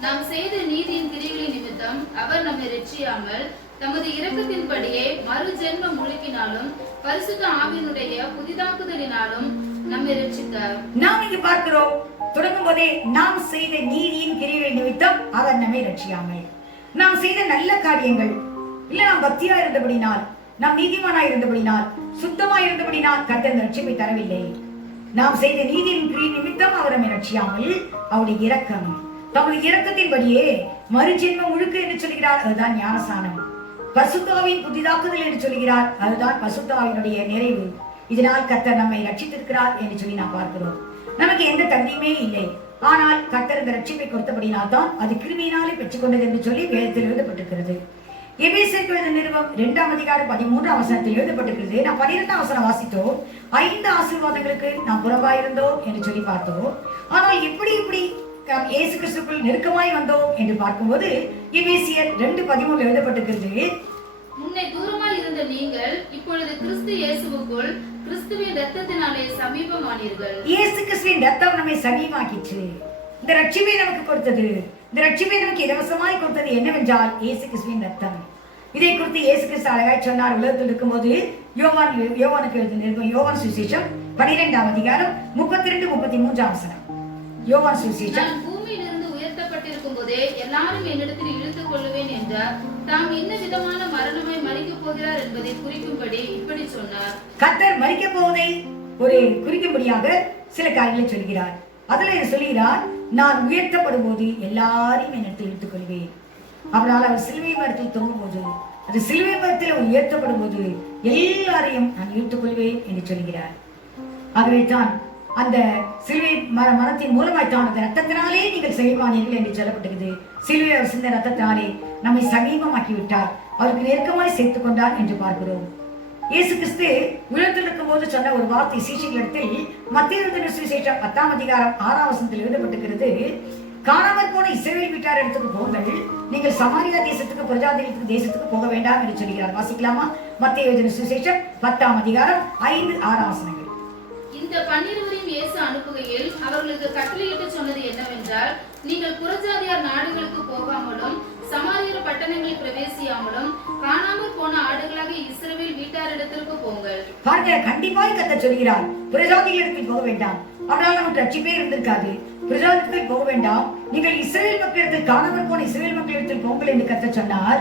நாம் செய்த நீதியின் கிரியைகளின் நிமித்தம் அவர் நம்மை ரட்சியாமல் தமது இரக்கத்தின்படியே மறு ஜென்ம முழுக்கினாலும் பரிசுத்த ஆவியினுடைய புதிதாக்குதலினாலும் நம்மை ரட்சித்தார். நாம் இங்கு பார்க்கிறோம், தொடங்கும் போதே நாம் செய்த நீதியின் கிரியைகள் நிமித்தம் அவர் நம்மை ரட்சியாமல். நாம் செய்த நல்ல காரியங்கள் இல்ல, நாம் பக்தியா இருந்தபடினால், நாம் நீதிமானா இருந்தபடினால், சுத்தமா இருந்தபடினால் கர்த்தர் ரட்சிப்பை தரவில்லை. நாம் செய்த நீதியின் கிரியை நிமித்தம் அவர் நம்மை ரட்சியாமல் அவருடைய இரக்கம், தமது இரக்கத்தின்படியே மறுஜென்மம் முழுக்க என்று சொல்கிறார். அதுதான் ஞானஸ்நானம். பரிசுத்த ஆவியின் புதிதாக்குதல் என்று சொல்கிறார். அதுதான் பரிசுத்த ஆவியினுடைய நிறைவு. இதனால் கர்த்தர் நம்மை ரட்சித்திருக்கிறார் என்று சொல்லி நாம் பார்க்கிறோம். நமக்கு எந்த தகுதியுமே இல்லை, ஆனால் கர்த்தர் இந்த ரட்சிப்பை கொடுத்தபடினால் தான் அது கிருபையினாலே பெற்றுக்கொண்டது என்று சொல்லி வேதத்தில் எழுதப்பட்டிருக்கிறது. எபேசியர் எழுதின நிருபம் 2ஆம் அதிகாரம் 13ஆம் வசனத்தில் எழுதப்பட்டிருக்கிறது. நாம் 12ஆம் வசனம் வாசித்தோம். 5 ஆசீர்வாதங்களுக்கு நாம் புறம்பாயிருந்தோம் என்று சொல்லி பார்த்தோம். ஆனால் இப்படி நாம் இயேசு கிறிஸ்துக்குள் நெருக்கமாய் வந்தோம் என்று பார்க்கும்போது எபேசியர் 2:13 எழுதப்பட்டிருக்கிறது. முன்னை தூரமாய் இருந்த நீங்கள் இப்பொழுது கிறிஸ்து இயேசுவுக்குள் கிறிஸ்துவின் இரத்தத்தினாலே சமீபமானீர்கள். இயேசு கிறிஸ்துவின் இரத்தம் நம்மை சமீபமாக்கிற்று. இந்த ரட்சிப்பை நமக்கு கொடுத்தது, இந்த ரட்சிப்பை நமக்கு இலவசமாய் கொடுத்தது என்னவென்றால் இயேசு கிறிஸ்துவின் இரத்தம். இதை குறித்து இயேசு கிறிஸ்து அழகாய் சொன்னார். உலகத்தில் இருக்கும்போது யோவானுக்கு எழுதின யோவான் சுவிசேஷம் 12ஆம் அதிகாரம் 32-33 வசனம். யோவான் சுவிசேஷம், பூமியிலிருந்து உயர்த்தப்பட்டிருக்கும் போதே எல்லாரும் என்னிடத்தில் இழுத்துக் கொள்ளுவேன் என்றார். தாம் என்ன விதமான மரணமாய் மரிக்கப் போகிறார் என்பதை குறிக்கும்படி இப்படி சொன்னார். கர்த்தர் மரிக்கப் போவதை ஒரு குறிக்கும்படியாக சில காரியங்களை சொல்கிறார். அதுல சொல்கிறார், நான் உயர்த்தப்படும் போது எல்லாரையும் என்னிடத்தில் இழுத்துக் கொள்வேன். அவரால் அவர் சிலுவை மரத்தில் தொங்கும் போது, அது சிலுவை மரத்தில் உயர்த்தப்படும் போது எல்லாரையும் நான் இழுத்துக் கொள்வேன் என்று சொல்கிறார். ஆகவே தான் அந்த சிலுவை மரத்தின் மூலமாய்த்தான் அந்த ரத்தத்தினாலே நீங்கள் செழிப்பானீர்கள் என்று சொல்லப்பட்டிருக்குது. சிலுவை அவர் சிந்த ரத்தத்தினாலே நம்மை சமீபமாக்கி விட்டார், அவருக்கு நெருக்கமாய் சேர்த்துக் கொண்டார் என்று பார்க்கிறோம். இயேசு கிறிஸ்து உலகத்தில் இருக்கும் போது சொன்ன ஒரு வார்த்தை சீஷர்களிடத்தில் மத்தேயு எழுதின சுவிசேஷம் 10ஆம் அதிகாரம் 6ஆம் வசனத்தில் எழுதப்பட்டிருக்கிறது. காணாமல் போன இஸ்ரவேல் வீட்டார் இடத்துக்கு போங்கள், நீங்கள் சமாரியா தேசத்துக்கு பிரஜாதிகளுக்கு தேசத்துக்கு போக வேண்டாம் என்று சொல்கிறார். வாசிக்கலாமா? மத்தேயு எழுதின சுவிசேஷம் 10ஆம் அதிகாரம் 5, 6 வசனங்கள். இந்த 12 இயேசு அனுப்புகையில் அவர்களுக்கு கட்டளையிட்டு சொன்னது என்னவென்றால், நீங்கள் புறஜாதியார் நாடுகளுக்கு போகாமலும் சமாரியர் பட்டணங்களில் பிரவேசியாமலும் காணாமல் போன ஆடுகளாக இஸ்ரவேல் வீட்டாரிடத்திற்கு போங்கள். பாருங்க, கண்டிப்பாய் கர்த்தர் சொல்கிறார், புறஜாதிகளிடத்தில் போக வேண்டாம். ஆனால் நமக்கு ரட்சிப்பே இருந்திருக்காது. புறஜாதிகளிடத்தில் போக வேண்டாம், நீங்கள் இஸ்ரவேல் மக்களிடத்தில் காணாமல் போன இஸ்ரவேல் மக்களிடத்தில் போங்கள் என்று கர்த்தர் சொன்னார்.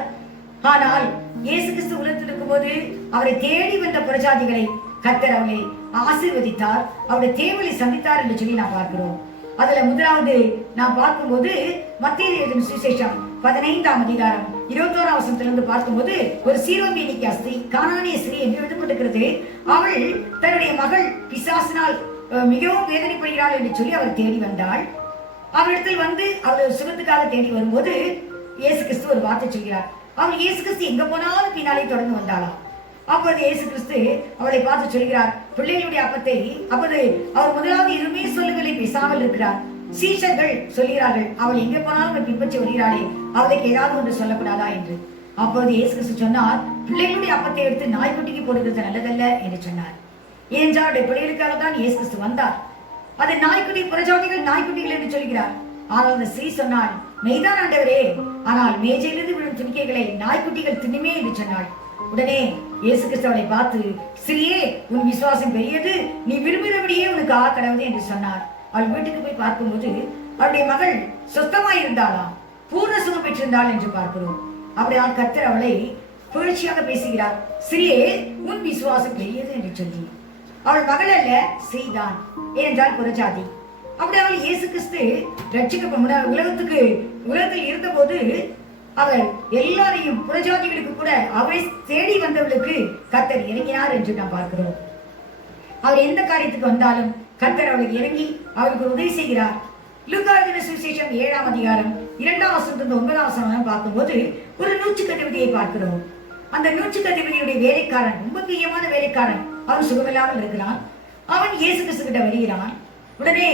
ஆனால் இயேசு கிறிஸ்து உலகத்தில் இருக்கும் போது அவரை தேடி வந்த புறஜாதிகளை கர்த்தர் அவளை ஆசீர்வதித்தார், அவருடைய தேவையை சந்தித்தார் என்று சொல்லி நாம் பார்க்கிறோம். அதுல முதலாவது நாம் பார்க்கும்போது மத்தேயு எழுதின சுவிசேஷம் 15ஆம் அதிகாரம் 21ஆம் வசனத்திலிருந்து பார்க்கும்போது ஒரு சீரோனியனிக்கா ஸ்திரீ, கானானிய ஸ்திரீ என்று எழுதப்பட்டிருக்கிறது. அவள் தன்னுடைய மகள் பிசாசினால் மிகவும் வேதனைப்படுகிறாள் என்று சொல்லி அவர் தேடி வந்தாள். அவரிடத்தில் வந்து அவள் சுகத்துக்காக தேடி வரும்போது இயேசு கிறிஸ்து ஒரு வார்த்தை சொல்கிறார். அவள் இயேசு கிறிஸ்து எங்க போனாலும் பின்னாலே தொடர்ந்து வந்தாளாம். அப்போது இயேசு கிறிஸ்து அவளை பார்த்து சொல்கிறார், பிள்ளைகளுடைய அப்பத்தை. அப்போது அவர் முதலாவது எதுவுமே சொல்லவில்லை, பேசாமல் இருக்கிறார். சீஷர்கள் சொல்கிறார்கள், அவள் எங்கே போனாலும் பின்பற்றி வருகிறாளே, அவளுக்கு ஏதாவது ஒன்று சொல்லக்கூடாதா என்று. அப்போது இயேசு கிறிஸ்து சொன்னார், பிள்ளைகளுடைய அப்பத்தை எடுத்து நாய்க்குட்டிக்கு போடுகிறது நல்லதல்ல என்று சொன்னார். ஏனென்றால் பிள்ளைகளுக்காக தான் இயேசு கிறிஸ்து வந்தார். அது நாய்க்குட்டி, புறஜாதிகள் நாய்க்குட்டிகள் என்று சொல்கிறார். ஆனால் அந்த ஸ்ரீ சொன்னாள், மெய்தான் ஆண்டவரே, ஆனால் மேஜையிலிருந்து விழும் துணிக்கைகளை நாய்க்குட்டிகள் தின்னுமே என்று சொன்னாள். உடனே இயேசு கிறிஸ்து அவளை பார்த்து, ஸ்ரீயே, உன் விசுவாசம் பெரியது, நீ விரும்புகிறபடியே உனக்கு கடவுது என்று சொன்னார். அவள் வீட்டுக்கு போய் பார்க்கும்போது அவளுடைய மகள் சொத்தமாய் இருந்தாளாம், பூர்ண சுகம் பெற்றிருந்தாள் என்று பார்க்கிறோம். அப்படியால் கர்த்தர் அவளை புகழ்ச்சியாக பேசுகிறார், ஸ்ரீயே, உன் விசுவாசம் பெரியது என்று சொல்லி. அவள் மகள் அல்ல, ஸ்ரீதான், ஏனென்றால் புறஜாதி. அப்படி அவள் இயேசு கிறிஸ்து உலகத்தில் இருந்த போது அவர் எல்லாரையும் புறஜாதிகளுக்கு கூட அவரை தேடி வந்தவர்களுக்கு கர்த்தர் இறங்கினார் என்று நாம் பார்க்கிறோம். அவர் எந்த காரியத்துக்கு வந்தாலும் கர்த்தர் அவளுக்கு இறங்கி அவளுக்கு உதவி செய்கிறார். லூக்கா எழுதின சுவிசேஷம் 7ஆம் அதிகாரம் 2ஆம் வசனத்திலிருந்து 9ஆம் வசனம் பார்க்கும்போது ஒரு நூற்றுக்கதிபதியை பார்க்கிறோம். அந்த நூற்றுக்கதிபதியுடைய வேலைக்காரன், ரொம்ப பிரியமான வேலைக்காரன், அவன் சுகமில்லாமல் இருக்கிறான். அவன் இயேசு கிறிஸ்து கிட்ட வருகிறான். உடனே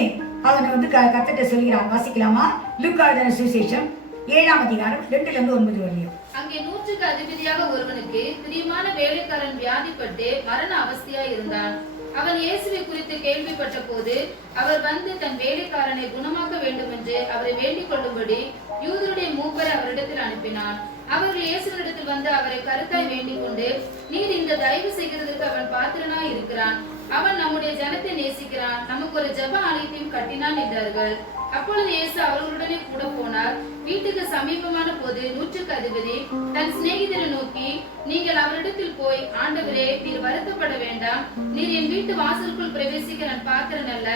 அவன் கர்த்தர்ட்ட சொல்கிறான். வாசிக்கலாமா? லூக்கா எழுதின சுவிசேஷம் 7ஆம் அதிகாரம் 2லிருந்து 9 வரையும். அங்கே 100க்கு அதிபதியாக ஒருவனுக்கு பிரியமான வேலைக்காரன் வியாதிப்பட்டு மரண அவஸ்தையா இருந்தான். அவன் இயேசுவை குறித்து கேள்விப்பட்ட போது அவர் வந்து தன் வேலைக்காரனை குணமாக்க வேண்டும் என்று அவரை வேண்டிக் கொள்ளும்படி யூதருடைய மூப்பரை அவரிடத்தில் அனுப்பினான். அவர்கள் இயேசுவிடத்தில் வந்து அவரை கருத்தாய் வேண்டிக் கொண்டு, நீர் இந்த தயவு செய்கிறதற்கு அவன் பாத்திரனாய் இருக்கிறான், அவன் நம்முடைய ஜனத்தை நேசிக்கிறான், நமக்கு ஒரு ஜெப ஆலயத்தையும் கட்டினான் என்றார்கள். அப்பொழுது இயேசு அவர்களுடனே கூட போனார். வீட்டுக்கு சமீபமான போது 100க்கு அதிபதி தன் சிநேகிதரை நோக்கி, நீங்கள் அவரிடத்தில் போய், ஆண்டவரே, நீர் வருத்தப்பட வேண்டாம், நீர் என் வீட்டு வாசலுக்குள் பிரவேசிக்க நான் பாத்திரன் அல்ல,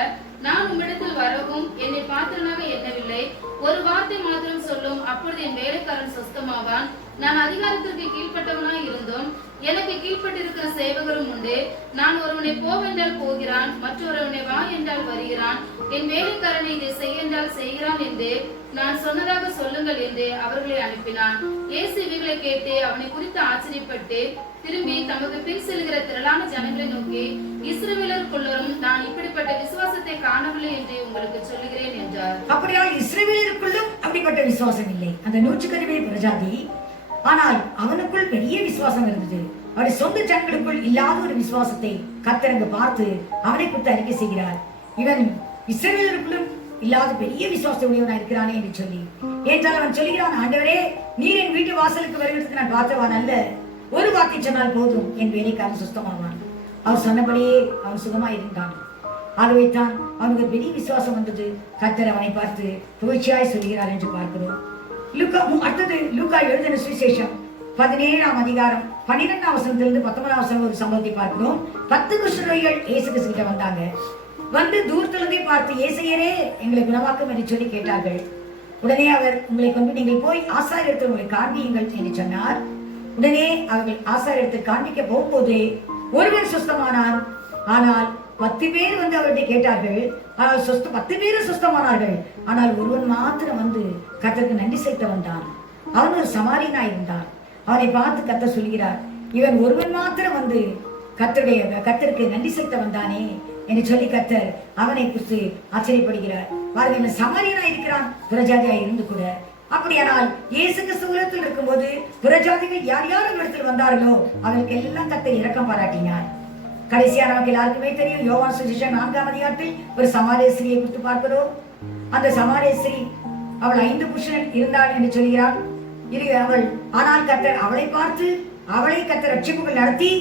நான் உம்மிடத்தில் வரவும் என்னை பாத்திரனாக எண்ணவில்லை, ஒரு வார்த்தை மாத்திரம் சொல்லும், அப்பொழுது என் வேலைக்காரன் சொஸ்தமாவான். நான் அதிகாரத்திற்கு கீழ்ப்பட்டவனாய் இருந்தும் எனக்கு கீழ்ப்பட்டிருக்கிற சேவகரும் உண்டு. நான் ஒருவனை போவென்றால் போகிறான், மற்றொருவனை வா என்றால் வருகிறான், என் வேலைக்காரனை இதை செய் என்றால் செய்கிறான் என்று நான் சொன்னதாக சொல்லுங்கள் என்று அவர்களை அனுப்பினான். இயேசு இவைகளை கேட்டு அவனை குறித்து ஆச்சரியப்பட்டு திரும்பி தமக்கு பின் செல்கிற திரளான ஜனங்களை நோக்கி, இஸ்ரவேலருக்குள்ளும் நான் இப்படிப்பட்ட விசுவாசத்தை காணவில்லை என்று உங்களுக்கு சொல்லுகிறேன் என்றார். அப்படியால் இஸ்ரவேலருக்குள்ளும் அப்படிப்பட்ட விசுவாசம் இல்லை. அந்த 100 பிரஜாதி, ஆனால் அவனுக்குள் பெரிய விசுவாசம் இருந்தது. அவருடைய சொந்த ஜனங்களுக்குள் இல்லாத ஒரு விசுவாசத்தை கர்த்தர் பார்த்து அவனை குறித்து அறிக்கை செய்கிறார். இவன் இஸ்ரவேலருக்குள்ளும் இல்லாத பெரிய விசுவாசத்தை உடையவனா இருக்கிறானே என்று சொல்லி. ஏற்றால் அவன் சொல்கிறான், ஆண்டவரே, நீர் என் வீட்டு வாசலுக்கு வருவதற்கு நான் பார்த்தவான் அல்ல, ஒரு வார்த்தை சொன்னால் போதும், என் வேலைக்காரன் சுத்தமாவான். அவர் சொன்னபடியே அவன் சுகமாய் இருந்தான். ஆகவே தான் அவனுக்கு பெரிய விசுவாசம் வந்தது. கர்த்தர் அவனை பார்த்து புகழ்ச்சியாய் சொல்கிறார் என்று பார்க்கிறோம். அடுத்தது லூக்கா எழுதின சுவிசேஷம் 17ஆம் அதிகாரம் 12ஆம் வசனத்திலிருந்து 19ஆம் வசனம் ஒரு சம்பவத்தை பார்க்கிறோம். 10 குஷ்டரோகிகள் இயேசு கிறிஸ்து கிட்ட வந்தாங்க. வந்து தூரத்திலிருந்தே பார்த்து, இயேசையரே, எங்களை குணமாக்கும் என்று சொல்லி கேட்டார்கள். உடனே அவர், உங்களை கொண்டு நீங்கள் போய் ஆசாரியத்தை உங்களை காண்பியுங்கள் என்று சொன்னார். உடனே அவர்கள் ஆசாரியத்தை காண்பிக்க போகும்போது ஒருவன் சுத்தமானான். ஆனால் 10 பேர் வந்து அவர்கிட்ட கேட்டார்கள், 10 பேரும் சுஸ்தமானார்கள். ஆனால் ஒருவன் மாத்திரம் வந்து கர்த்தருக்கு நன்றி செலுத்த வந்தான். அவன் ஒரு சமாரியனாய் இருந்தான். அவனை பார்த்து கர்த்தர் சொல்கிறார், இவன் ஒருவன் மாத்திரம் வந்து கர்த்தருக்கு நன்றி செலுத்த வந்தானே என்று சொல்லி கர்த்தர் அவனை குறித்து ஆச்சரியப்படுகிறார். பாருங்க, இவன் சமாரியனாய் இருக்கிறான், புறஜாதியாய் இருந்து கூட. அப்படியானால் இயேசு கிறிஸ்து உலகத்தில் இருக்கும்போது புறஜாதிகள் யார் யார் இடத்தில் வந்தார்களோ அவர்களுக்கு எல்லாம் கர்த்தர் இரக்கம் பாராட்டினார். கடைசியா நமக்கு எல்லாருக்குமே தெரியும், யோவான் சுவிசேஷம் 4ஆம் அதிகாரத்தில் ஒரு சமாரிய ஸ்திரியை குறித்து பார்க்கிறோம். அந்த சமாரிய ஸ்திரீ அவள் 5 புருஷன் இருந்தாள் என்று சொல்கிறாள். அவள் ஆனால் கர்த்தர் அவளை பார்த்து அவளை கர்த்தர் ரட்சிப்புகள் நடத்தி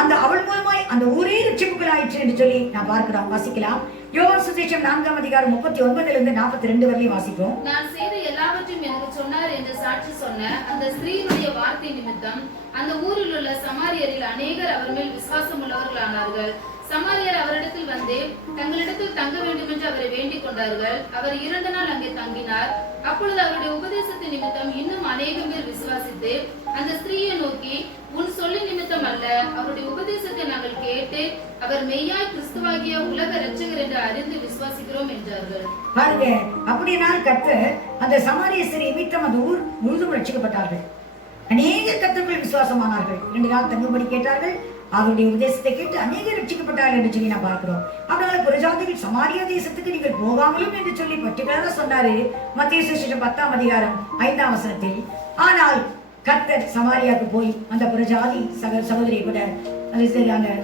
அந்த அவள் மூலமாய் அந்த ஊரே ரட்சிப்புகள் ஆயிற்று என்று சொல்லி நான் பார்க்கிறோம். வாசிக்கலாம். யோவான் சுவிசேஷம் 4ஆம் அதிகாரம் 39 42 வரையும் வாசிப்போம். நான் செய்த எல்லாவற்றையும் எனக்கு சொன்னார் என்று சாட்சி சொன்ன அந்த ஸ்திரீயினுடைய வார்த்தை நிமித்தம் அந்த ஊரில் உள்ள சமாரியரில் அநேகர் அவர் மேல் விசுவாசம் உள்ளவர்களானார்கள். சமாரியர் அவரிடத்தில் வந்து தங்களிடத்தில் தங்க வேண்டும் என்று அவரை வேண்டிக் கொண்டார்கள். அவர் 2 நாள் அங்கே தங்கினார். அப்பொழுது அவருடைய உபதேசத்தின் நிமித்தம் இன்னும் அநேகம் பேர் விசுவாசித்து அந்த ஸ்திரீயை நோக்கி, உன் சொல்லி நிமித்தம் அல்ல, அவருடைய உபதேசத்தை நாங்கள் கேட்டு அவர் மெய்யாய் கிறிஸ்துவாகிய உலக இரட்சகர் என்று அறிந்து விசுவாசிக்கிறோம் என்றார்கள். பாருங்க, அப்படினால் கர்த்தர் அந்த சமாரிய ஸ்திரீ நிமித்தம் அந்த ஊர் முழுதும் ரட்சிக்கப்பட்டார்கள். அநேக கர்த்தர்கள் விசுவாசமானார்கள். 2 நாள் தங்கும்படி கேட்டார்கள். அவருடைய உபதேசத்தை கேட்டு அநேகர் ரட்சிக்கப்பட்டார்கள் என்று சொல்லி நான் பார்க்கிறோம். அதனால புறஜாதிகள் சமாரியா தேசத்துக்கு நீங்கள் போகாமலும் என்று சொல்லி பர்டிகுலரா சொன்னாரு மத்தேயு சுவிசேஷம் 10ஆம் அதிகாரம் 5ஆம் வசனத்தில். ஆனால் கர்த்தர் சமாரியாவுக்கு போய் அந்த புறஜாதி சகோதரியை கூட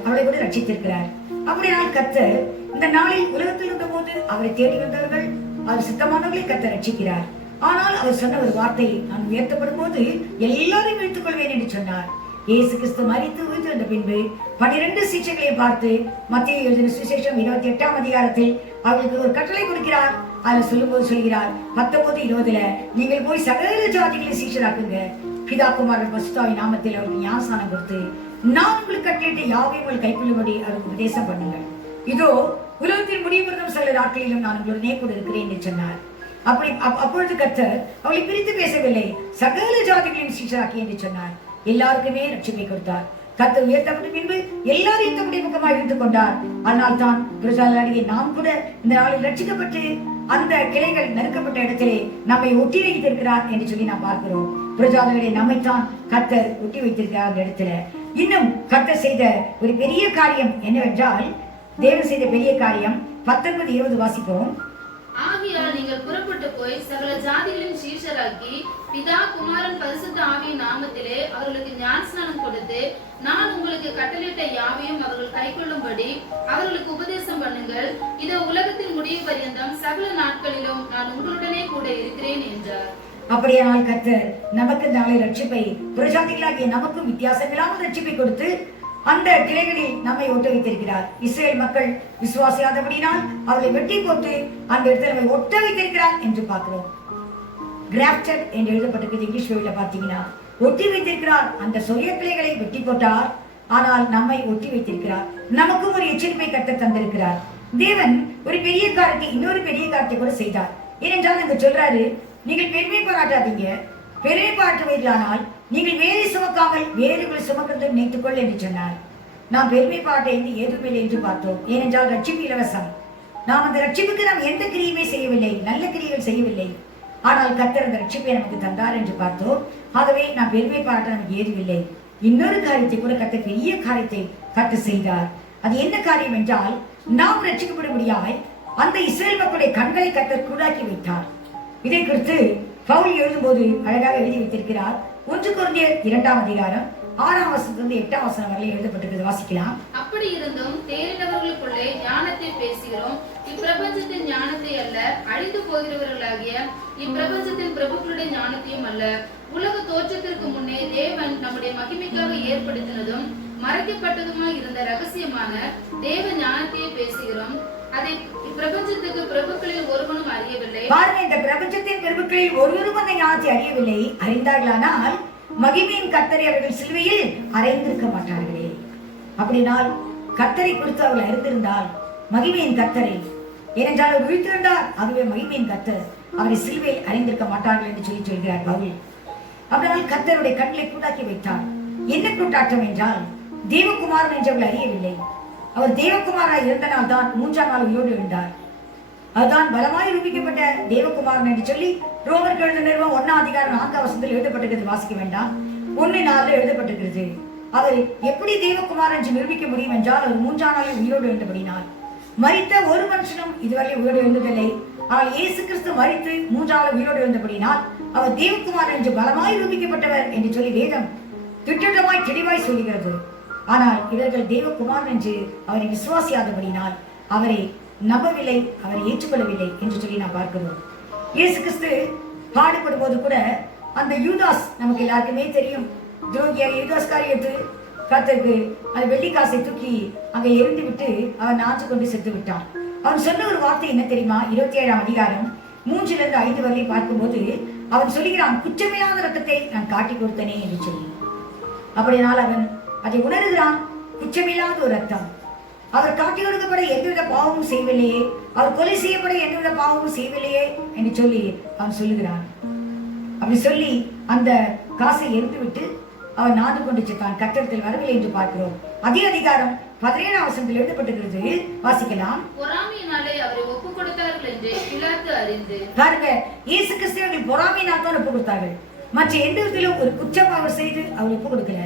அவளை கூட ரட்சித்திருக்கிறார். அப்படினால் கர்த்தர் இந்த நாளில் உலகத்தில் இருந்த போது அவரை தேடி வந்தவர்கள், அவர் சித்தமானவர்களை கர்த்தர் ரட்சிக்கிறார். ஆனால் அவர் சொன்ன ஒரு வார்த்தை, நான் உயர்த்தப்படும் போது எல்லாரையும் இழுத்துக் கொள்வேன் என்று சொன்னார். இயேசு கிறிஸ்து மரித்து உயிர்த்தெழுந்த பின்பு 12 சீஷர்களை பார்த்து மத்தேயு எழுதின சுவிசேஷம் 28ஆம் அதிகாரத்தில் அவர்களுக்கு ஒரு கட்டளை கொடுக்கிறார். அதில் சொல்லும்போது சொல்கிறார் 19:20 நீங்கள் போய் சகல ஜாதிகளை சீஷராக்குங்க, பிதா குமாரன் பரிசுத்தாவின் நாமத்தில் அவருக்கு ஞானஸ்நானம் கொடுத்து நான் உங்களுக்கு கட்டளையிட்ட யாவையும் உங்கள் கைக்கொள்ளும்படி அவருக்கு உபதேசம் பண்ணுங்கள். இதோ உலகத்தின் முடிவு சகல நாட்களிலும் நான் உங்களுடனே கூட இருக்கிறேன் என்று சொன்னார். அப்பொழுது கர்த்தர் அவளை பிரித்து பேசவில்லை, சகல ஜாதிகளையும் சீஷராக்கி என்று சொன்னார். எல்லாருக்குமே ரட்சிப்பை கொடுத்தார். கர்த்தர் உயர்த்தப்பட்ட பின்பு எல்லாரையும் தம்முடைய முகமாக இருந்து கொண்டார். ஆனால் தான் புறஜாதியாகிய நாம் கூட இந்த நாளில் ரட்சிக்கப்பட்டு அந்த கிளைகள் நறுக்கப்பட்ட இடத்திலே நம்மை ஒட்டி வைத்திருக்கிறார் என்று சொல்லி நாம் பார்க்கிறோம். புறஜாதிகளை நம்மைத்தான் கர்த்தர் ஒட்டி வைத்திருக்கிறார் அந்த இடத்துல. இன்னும் கர்த்தர் செய்த ஒரு பெரிய காரியம் என்னவென்றால், தேவன் செய்த பெரிய காரியம் 19:20 வாசிப்போம். ஆகையால் நீங்கள் புறப்பட்டு போய் சகல ஜாதிகளின் சீஷராக்கி பிதா குமாரன் பரிசுத்த ஆவியின் நாமத்திலே அவர்களுக்கு ஞானஸ்நானம் கொடுத்து நான் உங்களுக்கு கட்டளையிட்ட யாவையும் அவர்கள் கைக்கொள்ளும்படி அவர்களுக்கு உபதேசம் பண்ணுங்கள். இதோ உலகத்தின் முடிவு பரியந்தம் சகல நாட்களிலும் நான் உங்களுடனே கூட இருக்கிறேன் என்றார். அப்படியானால் கர்த்தர் நமக்கு நாளை ரட்சிப்பை புறஜாதிகளாகிய நமக்கும் வித்தியாசமில்லாமல் ரட்சிப்பை கொடுத்து அந்த கிளைகளில் நம்மை ஒட்ட வைத்திருக்கிறார். இஸ்ரேல் மக்கள் விசுவாசியாதபடினால் அவளை வெட்டி போட்டு அந்த இடத்துல நம்மை ஒட்ட வைத்திருக்கிறார் என்று பார்க்கிறோம். கிராஃப்டட் என்று எழுதப்பட்டிருக்கிறது இங்கிலீஷ் வேர்ட்ல பார்த்தீங்கன்னா ஒட்டி வைத்திருக்கிறார். அந்த சொரிய கிளைகளை வெட்டி போட்டார், ஆனால் நம்மை ஒட்டி வைத்திருக்கிறார். நமக்கும் ஒரு எச்சரிப்பை கர்த்தர் தந்திருக்கிறார். தேவன் ஒரு பெரிய காரியத்தை இன்னொரு பெரிய காரியத்தை கூட செய்தார். ஏனென்றால் அங்க சொல்றாரு, நீங்கள் பெருமை பாராட்டாதீங்க, பெருமை பாராட்டுவீர்களானால் நீங்கள் வேலை சுமக்காமல் வேறுகள் சுமக்கிறது நினைத்துக்கொள் என்று சொன்னார். நாம் பெருமை பாட்டை ஏதுமில்லை என்று பார்த்தோம். ஏனென்றால் ரட்சிப்பு இலவசம். நாம் அந்த ரட்சிப்புக்கு நாம் எந்த கிரியையுமே செய்யவில்லை, நல்ல கிரியைகள் செய்யவில்லை. ஆனால் கர்த்தர் அந்த ரட்சிப்பை நமக்கு தந்தார் என்று பார்த்தோம். ஆகவே நாம் பெருமை பாராட்ட நமக்கு ஏதுமில்லை. இன்னொரு காரியத்தை கூட கர்த்தர் பெரிய காரியத்தை கர்த்தர் செய்தார். அது என்ன காரியம் என்றால், நாம் ரட்சிக்கப்படும்படியாய் அந்த இஸ்ரேல் மக்களுடைய கண்களை கர்த்தர் கூடாக்கி வைத்தார். இதை குறித்து பவுல் எழுதும்போது அழகாக எழுதி வைத்திருக்கிறார். 1 கொரிந்தியர் 2ஆம் அதிகாரம் 6ஆம் வசனத்திலிருந்து 8ஆம் வசனம் வரை எழுதப்பட்டிருக்கிறது. வாசிக்கலாம். அப்படி இருந்தும் தேறினவர்களுக்குள்ளே ஞானத்தை பேசுகிறோம், இப்பிரபஞ்சத்தின் ஞானத்தை அல்ல, அழிந்து போகிறவர்களாகிய இப்பிரபஞ்சத்தின் பிரபுக்களுடைய ஞானத்தையும் அல்ல. உலக தோற்றத்திற்கு முன்னே தேவன் நம்முடைய மகிமைக்காக ஏற்படுத்தினதும் மறைக்கப்பட்டதுமாய் இருந்த ரகசியமான தேவ ஞானத்தையே பேசுகிறோம். அதை இப்பிரபஞ்சத்துக்கு பிரபுக்களில் ஒருவனும் அறியவில்லை. பாருங்க, இந்த பிரபஞ்சத்தின் பிரபுக்களில் ஒருவரும் அந்த ஞானத்தை அறியவில்லை. அறிந்தார்களானால் மகிமையின் கர்த்தரை அவர்கள் சிலுவையில் அறைந்திருக்க மாட்டார்களே. அப்படினால் கர்த்தரை குறித்து அவர்கள் அறிந்திருந்தால் மகிமையின் கர்த்தரை, ஏனென்றால் அவர் விழித்திருந்தார், அதுவே மகிமையின் கர்த்தர், அவரை சிலுவையில் அறைந்திருக்க மாட்டார்கள் என்று சொல்லி சொல்கிறார் பவுல். அப்படினால் கர்த்தருடைய கண்களை கூட்டாக்கி வைத்தார். என்ன கூட்டாட்டம் என்றால், தேவகுமாரன் என்றவர்கள் அறியவில்லை. அவர் தேவகுமாராய் இருந்தனால் தான் 3ஆம் நாள் உயிரோடு எழுந்தார். அதுதான் பலமாய் நிரூபிக்கப்பட்ட தேவகுமாரன் என்று சொல்லி ரோமருக்கு எழுதின நிறுவனம் 1ஆம் அதிகாரம் 4ஆம் வசனத்தில் எழுதப்பட்டிருக்கிறது. வாசிக்க வேண்டாம். 1:4 எழுதப்பட்டிருக்கிறது. அவர் எப்படி தேவகுமாரன் என்று நிரூபிக்க முடியும் என்றால் அவர் 3ஆம் நாளில் உயிரோடு எழுந்தபடினார். மரித்த ஒரு மனுஷனும் இதுவரை உயிரோடு எழுந்ததில்லை. ஆனால் இயேசு கிறிஸ்து மரித்து 3ஆம் நாள் உயிரோடு எழுந்தபடினால் அவர் தேவகுமாரன் என்று பலமாய் நிரூபிக்கப்பட்டவர் என்று சொல்லி வேதம் திட்டமாய் தெளிவாய் சொல்லுகிறது. ஆனால் இவர்கள் தேவகுமாரன் என்று அவரை விசுவாசியாதபடினால் அவரை நம்பவில்லை, அவரை ஏற்றுக்கொள்ளவில்லை என்று சொல்லி நாம் பார்க்கிறோம். இயேசு கிறிஸ்து பாடுபடும் போது கூட அந்த யூதாஸ் நமக்கு எல்லாருக்குமே தெரியும். துரோகியாக யூதாஸ் காரியத்து கர்த்தருக்கு அந்த வெள்ளிக்காசை தூக்கி அங்கே எரிந்து விட்டு அவன் நாச்சு கொண்டு செத்து விட்டான். அவன் சொன்ன ஒரு வார்த்தை என்ன தெரியுமா? 27ஆம் அதிகாரம் 3-5 வரை பார்க்கும்போது அவன் சொல்லுகிறான், குற்றமில்லாத ரத்தத்தை நான் காட்டி கொடுத்தனே என்று சொல்லி. அப்படினால் அவன் அதை உணர்கிறான். குற்றமில்லாத ஒரு ரத்தம், அவர் காட்டி கொடுக்கப்பட எந்தவித பாவமும் செய்யவில்லையே, அவர் கொலை செய்யப்பட எந்தவித பாவமும் செய்யவில்லையே என்று சொல்லி அவன் சொல்லுகிறான். அப்படி சொல்லி அந்த காசை எரிந்து விட்டு அவன் நாடு கொண்டு செத்தான். கர்த்தரிடத்தில் வரவில்லை என்று பார்க்கிறோம். அதே அதிகாரம் 17ஆம் வசனத்தில் எழுதப்பட்டிருக்கிறது. வாசிக்கலாம். பொறாமையினாலே அவரை ஒப்புக் கொடுத்தார்கள் என்று பிலாத்து அறிந்து. பாருங்க, இயேசு கிறிஸ்துவை பொறாமையினால் தான் ஒப்புக் கொடுத்தார்கள். மற்ற எந்த விதத்திலும் ஒரு குற்றம் அவர் செய்து அவர் ஒப்புக் கொடுக்கல.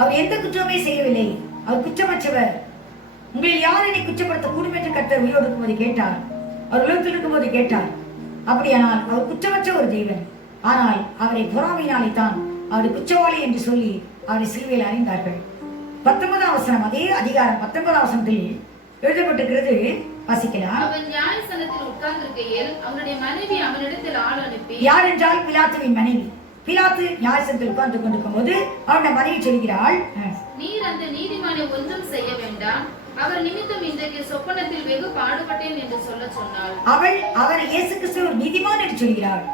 அவர் எந்த குற்றமே செய்யவில்லை. அவர் குற்றமற்றவர். உங்களில் யார் என்னை குற்றப்படுத்த கூடும் என்று கர்த்தர் உயிரோடு இருக்கும்போது கேட்டார். அவர் உலகத்தில் இருக்கும்போது கேட்டார். அப்படியானால் அவர் குற்றமற்ற ஒரு தெய்வன். ஆனால் அவரை பொறாமையினாலே தான் அவரை குற்றவாளி என்று சொல்லி அவரை சிலுவையில் அறிந்தார்கள். 19ஆம் வசனம், அதே அதிகாரம் 19ஆம் வசனத்தில் எழுதப்பட்டிருக்கிறது. வாசிக்கலாம். அவன் நியாயசனத்தில் உட்கார்ந்திருக்கையில் அவனுடைய மனைவி அவனிடத்தில் ஆள் அனுப்பி. யார் என்றால் பிலாத்துவின் மனைவி. பிலாத்து நியாயசனத்தில் உட்கார்ந்து கொண்டிருக்கும் போது அவனுடைய மனைவி சொல்கிறாள், நீர் அந்த நீதிமானை ஒன்றும் செய்ய வேண்டாம், அவர் நிமித்தம் இன்றைக்கு சொப்பனத்தில் வெகு பாடுபட்டேன் என்று சொல்ல சொன்னாள். அவள் அவரை இயேசு கிறிஸ்து ஒரு நீதிமான் என்று சொல்கிறாள்.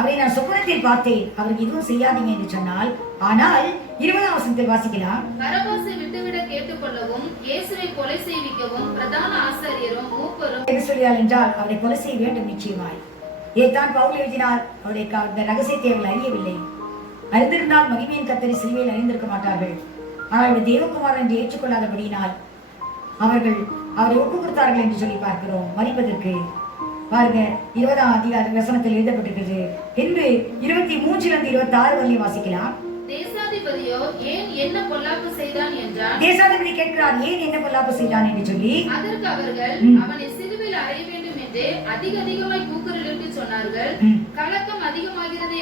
அவரை நான் சொப்பனத்தில் பார்த்தேன், அவருக்கு எதுவும் செய்யாதீங்க என்று சொன்னால். ஆனால் 20ஆம் வசனத்தில் வாசிக்கலாம். பரபாசை விட்டுவிட கேட்டுக்கொள்ளவும் இயேசுவை கொலை செய்விக்கவும் பிரதான ஆசாரியரும் மூப்பரும் என்ன சொல்கிறாள் என்றால் அவரை கொலை செய்ய வேண்டும் நிச்சயமாய். ஏதான் பவுல் எழுதினார். அவருடைய அந்த ரகசியத்தை அவர்கள் அறியவில்லை. அறிந்திருந்தால் மகிமையின் கர்த்தரை சிலுவையில் அறிந்திருக்க மாட்டார்கள். ஆனால் அவர் தேவகுமாரன் என்று ஏற்றுக்கொள்ளாதபடியினால் அவர்கள் அவரை ஒப்புக் கொடுத்தார்கள் என்று சொல்லி பார்க்கிறோம். மரிப்பதற்கு பாருங்க, 20ஆம் அதிகார வசனத்தில் எழுதப்பட்டிருக்கிறது. பின்பு 23-26 வரை வாசிக்கலாம். தேசாதிபதியோ ஏன் என்ன பொல்லாப்பு செய்தான் என்றான். தேசாதிபதி கேட்கிறார், ஏன் என்ன பொல்லாப்பு செய்தான் என்று சொல்லி. அதற்கு அவர்கள் அவனை சிலுவையில் அறைய வேண்டும் என்று அதிகமாய் கூக்குரலிட்டு சொன்னார்கள். கலக்கம் அதிகமாகிறதே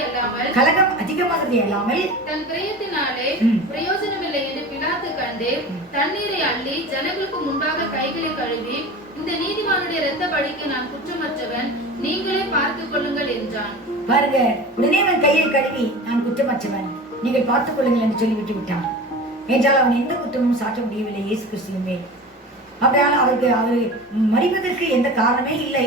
அல்லாமல் தன் கிரயத்தினாலே பிரயோஜனமில்லை என்று பிலாத்து கண்டு தண்ணீரை அள்ளி ஜனங்களுக்கு முன்பாக கைகளை கழுவி, இந்த நீதிமானுடைய இரத்த பழிக்கு நான் குற்றமற்றவன், நீங்களே பார்த்துக் கொள்ளுங்கள் என்றான். பாருங்க, உடனே அவன் கையை கழுவி நான் குற்றமற்றவன், நீங்கள் பார்த்துக் கொள்ளுங்கள் என்று சொல்லி விட்டு விட்டான். என்றால் அவன் எந்த குற்றமும் சாட்ட முடியவில்லை இயேசு கிறிஸ்துவின் மேல். அப்படியால் அவர் மரிப்பதற்கு எந்த காரணமே இல்லை.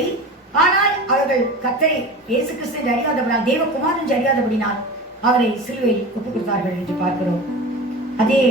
ஆனால் அவர்கள் கர்த்தரை இயேசு கிறிஸ்து என்று அறியாதபடினால், தேவகுமாரன் என்று அறியாதபடினால் அவரை சிலுவையில் ஒப்புக் கொடுத்தார்கள் என்று பார்க்கிறோம். அதே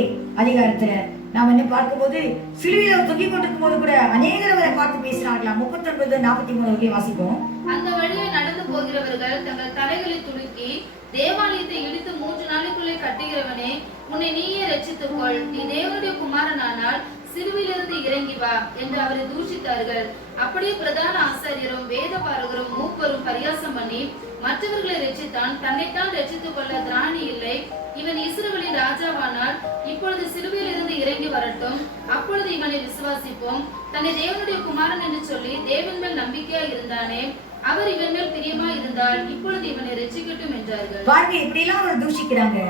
அதிகாரத்துல நாம் என்ன பார்க்கும்போது சிலுவையில் தொங்கிக் கொண்டிருக்கும் போது கூட அநேகர் அவரை பார்த்து பேசினார்களாம். 39-43 வாசிப்போம். அந்த வழியை நடந்து போகிறவர்கள் தங்கள் தலைகளை துலுக்கி, தேவாலயத்தை இடித்து 3 நாளுக்குள்ளே கட்டுகிறவனே, உன்னை நீயே ரட்சித்துக்கொள், நீ தேவனுடைய குமாரனானால் சிலுவையிலிருந்து இறங்கி வா என்று அவரை தூஷித்தார்கள். அப்படியே பிரதான ஆசாரியரும் வேதபாரகரும் மூப்பரும் பரியாசம் பண்ணி, மற்றவர்களை ரட்சித்தான், தன்னைத்தான் ரட்சித்துக் கொள்ள திராணி இல்லை, இவன் இஸ்ரவேலின் ராஜாவானால் இப்பொழுது சிலுவையில் இருந்து இறங்கி வரட்டும், அப்பொழுது இவனை விசுவாசிப்போம். தன்னை தேவனுடைய குமாரன் என்று சொல்லி தேவன் மேல் நம்பிக்கையா இருந்தானே, அவர் இவன் மேல் பிரியமா இருந்தால் இப்பொழுது இவனை ரட்சிக்கட்டும் என்றார்கள். பாருங்க, இப்படி எல்லாம் அவர் தூஷிக்கிறாங்க.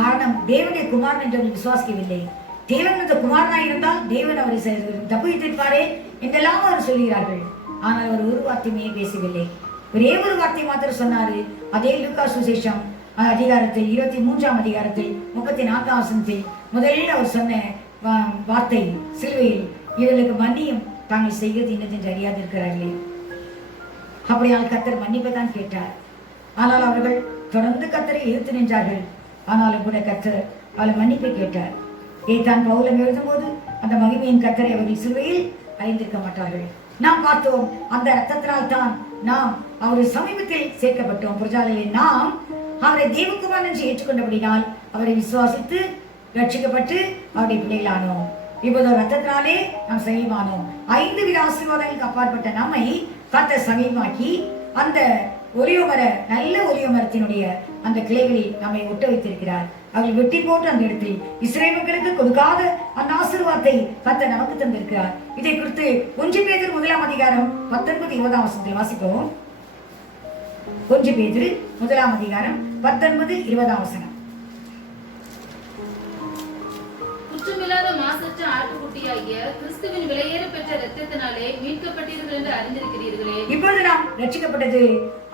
காரணம், தேவனுடைய குமாரன் என்று விசுவாசிக்கவில்லை. தேவன் அந்த குமாரனாய் இருந்தால் தேவன் அவரை தப்புவித்திருப்பாரே என்றெல்லாம் அவர் சொல்கிறார்கள். ஆனால் அவர் ஒரு வார்த்தையுமே பேசவில்லை. ஒரே ஒரு வார்த்தை மாத்திரம் சொன்னாரு. அதே லூக்கா சுவிசேஷம் அதிகாரத்தில் 23ஆம் அதிகாரத்தில் 34ஆம் வசனத்தில் முதலில் அவர் சொன்ன வார்த்தை, சிலுவையில் இவர்களுக்கு மன்னியும், தாங்கள் செய்கிறது இன்னதென்று அறியாது இருக்கிறார்களே. அப்படியால் கர்த்தர் மன்னிப்பை தான் கேட்டார். ஆனால் அவர்கள் தொடர்ந்து கர்த்தரை எதிர்த்து நின்றார்கள். ஆனாலும் கூட கர்த்தர் அவள் மன்னிப்பை கேட்டார். ஏதான் பவுலம் எழுதும்போது அந்த மகிமையின் கர்த்தரை அவர்கள் சிலுவையில் அறிந்திருக்க மாட்டார்கள். நாம் பார்த்தோம், அந்த ரத்தத்தினால் தான் நாம் அவருடைய சமீபத்தில் சேர்க்கப்பட்டோம். பிரஜாலையில் நாம் அவரை தேவகுமாரன் என்று ஏற்றுக்கொண்டபடினால் அவரை விசுவாசித்து ரட்சிக்கப்பட்டு அவருடைய பிள்ளைகளானோம். இப்போது ரத்தத்தினாலே நாம் சமீபமானோம். 5 வித ஆசீர்வாதங்களுக்கு அப்பாற்பட்ட நம்மை கர்த்தர் சமீபமாக்கி அந்த ஒலிவமர நல்ல ஒலிவமரத்தினுடைய அந்த கிளைகளில் நம்மை ஒட்ட வைத்திருக்கிறார். அவர்கள் வெட்டி போட்டு அந்த இடத்தில் இஸ்ரவேல் மக்களுக்கு கொடுக்காத அந்த ஆசீர்வாதத்தை கர்த்தர் நமக்கு தந்திருக்கிறார். இதை குறித்து 1 பேதுரு 1 அதிகாரம் 19-20 வசனத்தில் வாசிப்போம். 1 பேதுரு 1 அதிகாரம் 19-20 வசனம். குற்றமில்லாத மாசற்ற ஆட்டுக்குட்டியாகிய கிறிஸ்துவின் விலையேற பெற்ற இரத்தத்தினாலே மீட்கப்பட்டீர்கள் என்று அறிந்திருக்கிறீர்களே. இப்பொழுது நாம் ரட்சிக்கப்பட்டது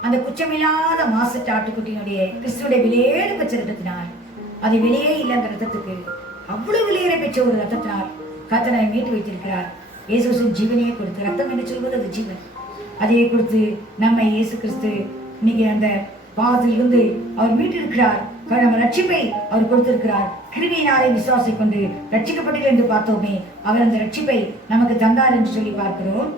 அந்த குற்றமில்லாத மாசற்ற ஆட்டுக்குட்டியினுடைய கிறிஸ்துடைய விலையேற பெற்ற இரத்தத்தினால். அது விலையே இல்லை அந்த ரத்தத்துக்கு. அவ்வளவு விலையேற பெற்ற ஒரு ரத்தத்தினால் கர்த்தர் நம்மை மீட்டு வைத்திருக்கிறார். இயேசுவின் ஜீவனையே கொடுத்து, ரத்தம் என்று சொல்வது அது ஜீவன், அதையே கொடுத்து நம்மை இயேசு கிறிஸ்து இன்னைக்கு அந்த பாவத்திலிருந்து அவர் மீட்டிருக்கிறார். நம்ம ரட்சிப்பை அவர் கொடுத்திருக்கிறார். கிருபையினாலே விசுவாசை கொண்டு ரட்சிக்கப்பட்டீர்கள் என்று பார்த்தோமே, அவர் அந்த ரட்சிப்பை நமக்கு தந்தார் என்று சொல்லி பார்க்கிறோம்.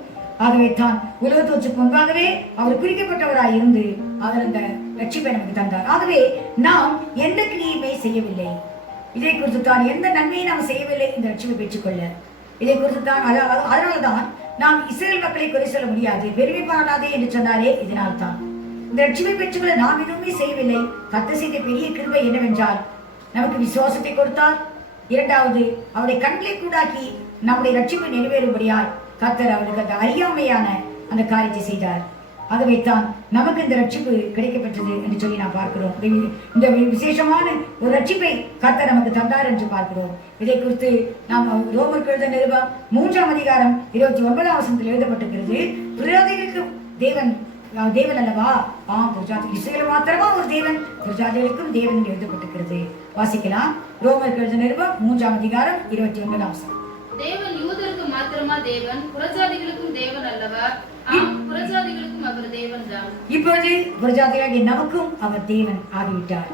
ஆகவே தான் உலகத்தோற்றுக்கு முன்பாகவே அவர் குறிக்கப்பட்டவராய் இருந்து அவர் அந்த ரட்சிப்பை நமக்கு தந்தார். ஆகவே நாம் எந்த கிரியையுமே செய்யவில்லை. இதை குறித்து தான் எந்த நன்மையை நாம் செய்யவில்லை இந்த ரட்சிப்பை பெற்றுக்கொள்ள. இதை குறித்து தான் அதனால்தான் நாம் இஸ்ரவேல் மக்களை குறை சொல்ல முடியாது, பெருமை பாராதே என்று சொன்னாரே இதனால் தான். இந்த ரட்சிப்பை பெற்றுக்கொள்ள நாம் எதுவுமே செய்யவில்லை. கர்த்தர் செய்த பெரிய கிருபை என்னவென்றால் நமக்கு விசுவாசத்தை கொடுத்தார். இரண்டாவது, அவருடைய கண்களை கூடாக்கி நம்முடைய ரட்சிப்பை நிறைவேறும்படியால் கர்த்தர் அவருக்கு அந்த அறியாமையான அந்த காரியத்தை செய்தார். ஆகவே தான் நமக்கு இந்த ரட்சிப்பு கிடைக்கப்பட்டது என்று சொல்லி நாம் பார்க்கிறோம். இந்த விசேஷமான ஒரு ரட்சிப்பை கர்த்தர் நமக்கு தந்தார் என்று பார்க்கிறோம். இதை குறித்து நாம் ரோமருக்கு எழுதின நிருபம் 3 அதிகாரம் 29 வசனத்தில் எழுதப்பட்டிருக்கிறது. புரஜாதிகளுக்கு தேவன் அல்லவா? இஸ்ரவேல் மாத்திரமா ஒரு தேவன், புரஜாதிகளுக்கும் தேவன் எழுதப்பட்டிருக்கிறது. வாசிக்கலாம். ரோமருக்கு எழுதின நிருபம் 3 அதிகாரம் 29 வசனம். தேவன் யூதருக்கு மாத்திரமா தேவன், புரஜாதிகளுக்கும் தேவன் அல்லவா? புரஜாதிகளுக்கும் அவர் தேவன் தான். இப்பொழுது புரஜாதிகளாகிய நமக்கும் அவர் தேவன் ஆகிவிட்டார்.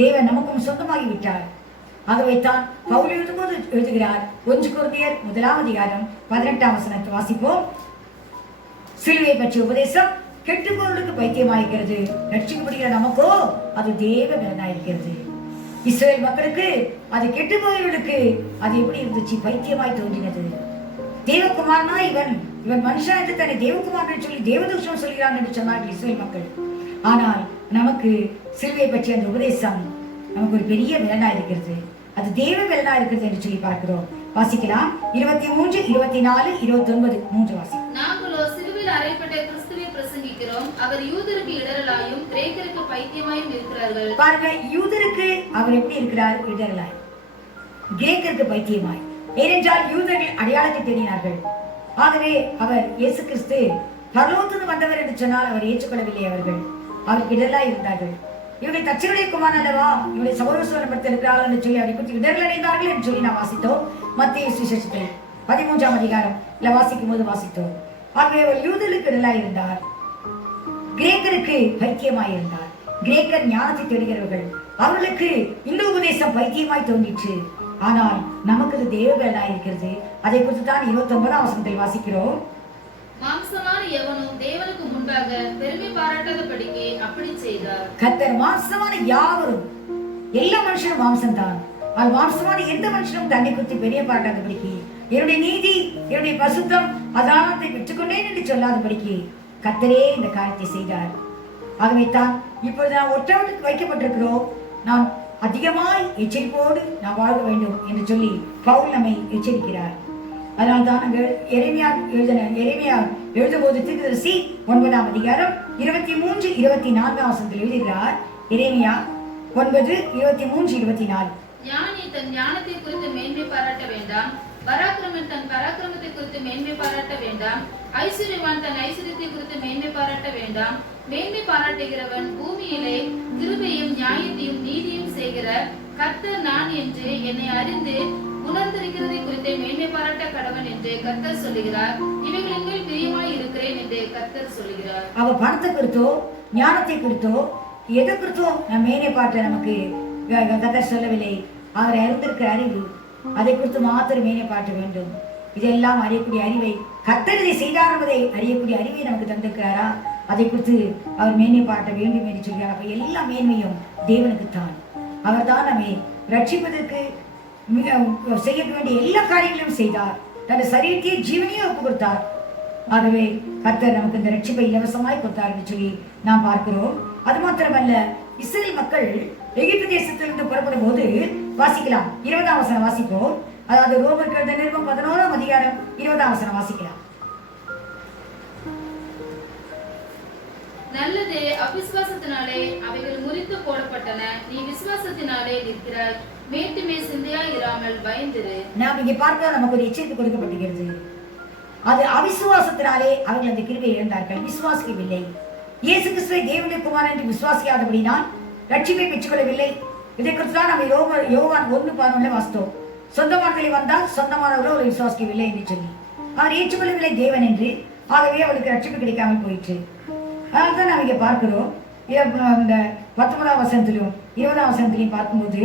தேவன் நமக்கும் சொந்தமாகி விட்டார். ஆகவே தான் பவுல் எழுதும்போது எழுதுகிறார். 1 கொரிந்தியர் 1 அதிகாரம் 18 வசனத்தை வாசிப்போம். சிலுவை பற்றிய உபதேசம் கெட்டுப்போர்களுக்கு பைத்தியமாயிருக்கிறது, ரட்சிக்கப்படுகிற நமக்கோ அது தேவ பலனாயிருக்கிறது. இஸ்ரவேல் மக்களுக்கு அது கெட்டுப்போர்களுக்கு அது எப்படி இருந்துச்சு? பைத்தியமாய் தோன்றினது. தேவகுமாரனா இவன் மனுஷன் என்று தன்னை தேவகுமாரன் சொல்லி தேவதூஷணம் சொல்கிறான் என்று சொன்னார்கள் இஸ்ரவேல் மக்கள். ஆனால் நமக்கு சிலுவை பற்றிய அந்த உபதேசம் நமக்கு ஒரு பெரிய பலனா இருக்கிறது. அது தேவ பலனா இருக்கிறது என்று சொல்லி பார்க்கிறோம். வாசிக்கலாம். 23, 24, 29 3 வாசி. நாங்களோ சிலுவையில் அறையப்பட்ட கிறிஸ்துவை பிரசங்கிக்கிறோம். அவர் யூதருக்கு இடரலாயும் கிரேக்கருக்கு பைத்தியமாயும் இருக்கிறார்கள். பாருங்க, யூதருக்கு அவர் எப்படி இருக்கிறார்? இடரலாய். கிரேக்கருக்கு பைத்தியமாய். ஏனென்றால் யூதர்கள் அடையாளத்தை தேடினார்கள். ஆகவே அவர் இயேசு கிறிஸ்து பரலோகத்திலிருந்து வந்தவர் என்று சொன்னால் அவர் ஏற்றுக்கொள்ளவில்லை. அவருக்கு இடரலாய் இருந்தார்கள். இவர்கள் தச்சனுடைய குமாரன் அல்லவா, இவருடைய சகோதரப்படுத்த இருக்கிறார்கள் என்று சொல்லி அவரை குறித்து இடர்கள் அடைந்தார்கள் என்று சொல்லி நாம் வாசித்தோம். மத்திய சுவிசேஷத்தில் 13 அதிகாரம் வாசிக்கும் போது வாசித்தோம். ஆகவே அவர் யூதர்களுக்கு இடரலாய் இருந்தார், கிரேக்கருக்கு பைத்தியமாய் இருந்தார். கிரேக்கர் ஞானத்தை தேடுகிறவர்கள், அவர்களுக்கு இந்த உபதேசம் பைத்தியமாய் தோன்றிற்று. ஆனால் நமக்கு அது தேவபலனாய் இருக்கிறது. அதை குறித்து தான் 29 வசனத்தில் வாசிக்கிறோம். மாம்சமான எவனும் தேவனுக்கு முன்பாக பெருமை பாராட்டாதபடிக்கு அப்படி செய்தார். கர்த்தர் மாம்சமான யாவரும், எல்லா மனுஷனும் மாம்சம் தான். மாம்சமான எந்த மனுஷனும் தன்னை குறித்து பெரிய பாராட்டாதபடிக்கு, என்னுடைய நீதி என்னுடைய பசுத்தம் அதானத்தை பெற்றுக்கொண்டேன் என்று சொல்லாதபடிக்கு கர்த்தரே இந்த காரியத்தை செய்தார். ஆகவே தான் இப்பொழுது நாம் ஒற்றவனுக்கு வைக்கப்பட்டிருக்கிறோம். நாம் அதிகமாய் எச்சரிப்போடு நாம் வாழ வேண்டும் என்று சொல்லி பவுல் நம்மை எச்சரிக்கிறார். அதனால்தான் எரேமியா எழுதும்போது தீர்க்கதரிசி 9 அதிகாரம் 23, 24 வசனத்தில் எழுதுகிறார். எரேமியா 9, 23, 24. ஞானி தன் ஞானத்தை குறித்து மேன்மை பாராட்ட வேண்டாம், பராக்கிரமன் தன் பராக்கிரமத்தை குறித்து மேன்மை பாராட்ட வேண்டாம், ஐஸ்வர்யவான் தன் ஐஸ்வர்யத்தை குறித்து மேன்மை பாராட்ட வேண்டாம். மேன்மை பாராட்டுகிறவன் பூமியிலே கிருபையும் நியாயத்தையும் நீதியும் செய்கிற கர்த்தர் நான் என்று என்னை அறிந்து உணர்ந்திருக்கிறதை குறித்து மேன்மை பாராட்ட கடவன் என்று கர்த்தர் சொல்லுகிறார். இவைகளின் மேல் பிரியமாய் இருக்கிறேன் என்று கர்த்தர் சொல்லுகிறார். அவ பணத்தை குறித்தோ ஞானத்தை குறித்தோ எதை குறித்தோ நம் மேன்மை பாட்ட நமக்கு கர்த்தர் சொல்லவில்லை. அவரை அறிந்திருக்கிற அறிவு, அதை குறித்து மாத்திரம் மேன்மை பாட்ட வேண்டும். இதெல்லாம் அறியக்கூடிய அறிவை, கர்த்தர் இதை செய்தார் என்பதை அறியக்கூடிய அறிவை நமக்கு தந்திருக்கிறாரா? அதை குறித்து அவர் மேன்மை பாட்ட வேண்டும் என்று சொல்கிறார். அப்ப எல்லா மேன்மையும் தேவனுக்குத்தான். அவர் தான் நம்மை ரட்சிப்பதற்கு செய்ய வேண்டிய எல்லா காரியங்களும் செய்தார். தன் சரீரத்தையே ஜீவனையும் ஒப்பு கொடுத்தார். ஆகவே கர்த்தர் நமக்கு இந்த ரட்சிப்பை இலவசமாய் கொடுத்தார் என்று சொல்லி நாம் பார்க்கிறோம். அது மாத்திரமல்ல, இஸ்ரேல் மக்கள் எகிப்து தேசத்திலிருந்து புறப்படும் போது வாசிக்கலாம். 20ஆம் வசனம் வாசிப்போம். அதாவது ரோமர் எழுதின நிருபம் 11ஆம் அதிகாரம் 20ஆம் வசனம் வாசிக்கலாம். நல்லதே, அவிசுவாசத்தினாலே அவைகள் முறித்து போடப்பட்டன. நீ விசுவாசத்தினாலே நிற்கிறாய். மேட்டுமே சிந்தையா இராமல் பயந்திரு. நாம் இங்கே பார்க்க நமக்கு ஒரு எச்சரிக்கை கொடுக்கப்படுகிறது. அது அவிசுவாசத்தினாலே அவர்கள் அந்த கிருபையை இழந்தார்கள், விசுவாசிக்கவில்லை. இயேசு கிறிஸ்துவை தேவனுடைய குமாரன் என்று விசுவாசியாதபடினால் ரட்சிப்பை பெற்றுக்கொள்ளவில்லை. இதை குறித்து தான் நம்ம யோவான் 1:11 வாசித்தோம். சொந்தமானவர்களை வந்தால் சொந்தமானவர்கள் ஒரு விசுவாசிக்கவில்லை என்று சொல்லி அவர் ஏற்றுக்கொள்ளவில்லை தேவன் என்று. ஆகவே அவளுக்கு ரட்சிப்பு கிடைக்காமல் போயிற்று. அதனால்தான் நாம் இங்கே பார்க்கிறோம். இந்த 19ஆம் வசனத்திலும் 20ஆம் வசனத்திலையும் பார்க்கும்போது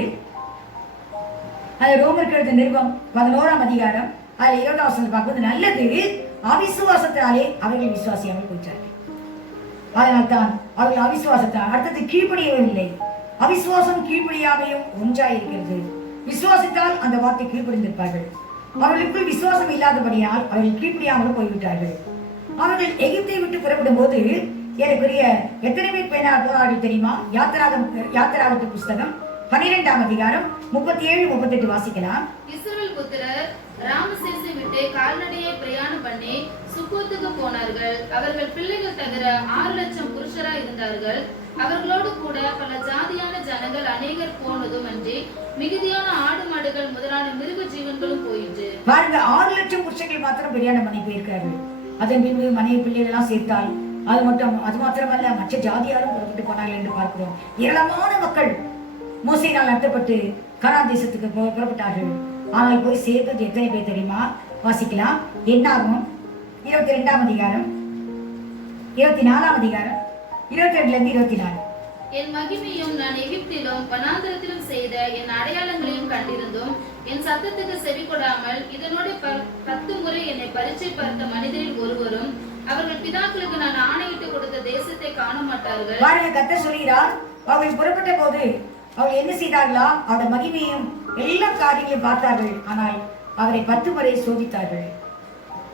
அது ரோமருக்கு எழுதின நிருபம் 11ஆம் அதிகாரம் அதில் 20ஆம் வசனத்தில் பார்க்கும்போது நல்லது அவிசுவாசத்தினாலே அவர்கள் விசுவாசியாமல் போயிட்டார்கள். அதனால்தான் அவர்கள் அவிசுவாசத்தால் அடுத்தது கீழ்ப்படியவில்லை. அவிசுவாசம் கீழ்ப்படியாமையும் ஒன்றாய் இருக்கிறது. விசுவாசித்தால் அந்த வார்த்தை கீழ்ப்படிந்திருப்பார்கள். அவர்களுக்குள் விசுவாசம் இல்லாதபடியால் அவர்கள் கீழ்ப்படியாமல் போய்விட்டார்கள். அவர்கள் எகிப்தை விட்டு புறப்படும் போது ஏறக்குறைய எத்தனை பேர் போனார்கள் தெரியுமா? யாத்திராகம புஸ்தகம் 12ஆம் அதிகாரம் 37-38 வாசிக்கலாம். இஸ்ரவேல் புத்திரர் ராமசேசை விட்டு கால்நடையை பிரயாணம் பண்ணி சுக்கோத்துக்கு போனார்கள். அவர்கள் பிள்ளைகள் தவிர 6 லட்சம் புருஷரா இருந்தார்கள். அவர்களோடு கூட பல ஜாதியான ஜனங்கள் அநேகர் போனதும் அன்றி மிகுதியான ஆடு மாடுகள் முதலான மிருக ஜீவன்களும் போயிற்று. பாருங்க, 6 லட்சம் புருஷர்கள் மாத்திரம் பிரயாணம் பண்ணி போயிருக்கார்கள். அதன் பின்பு மனைவி பிள்ளைகள் எல்லாம் சேர்த்தால் அது மாத்திரமல்ல, மற்ற ஜாதியாரும் புறப்பட்டு போனார்கள் என்று பார்க்கிறோம். ஏராளமான மக்கள் மோசையினால் நடத்தப்பட்டு கானான் தேசத்துக்கு புறப்பட்டார்கள். ஆனால் போய் சேர்த்தது எத்தனை பேர் தெரியுமா? வாசிக்கலாம். என்னாகும் 22ஆம் அதிகாரம் 24ஆம் அதிகாரம் 22-24. என் மகிமையும் நான் எகிப்திலும் வனாந்தரத்திலும் செய்த என் அடையாளங்களையும் கண்டிருந்தும் என் சத்தத்துக்கு செவி கொடாமல் இதனோட 10 முறை என்னை பரீட்சை பார்த்த மனிதரில் ஒருவரும் அவர்கள் பிதாக்களுக்கு நான் ஆணையிட்டு கொடுத்த தேசத்தை காண மாட்டார்கள். பாருங்க, கர்த்தர் சொல்கிறார், அவர்கள் புறப்பட்ட போது அவர்கள் என்ன செய்தார்களா? அவருடைய மகிமையும் எல்லா காரியங்களையும் பார்த்தார்கள். ஆனால் அவரை 10 முறை சோதித்தார்கள்.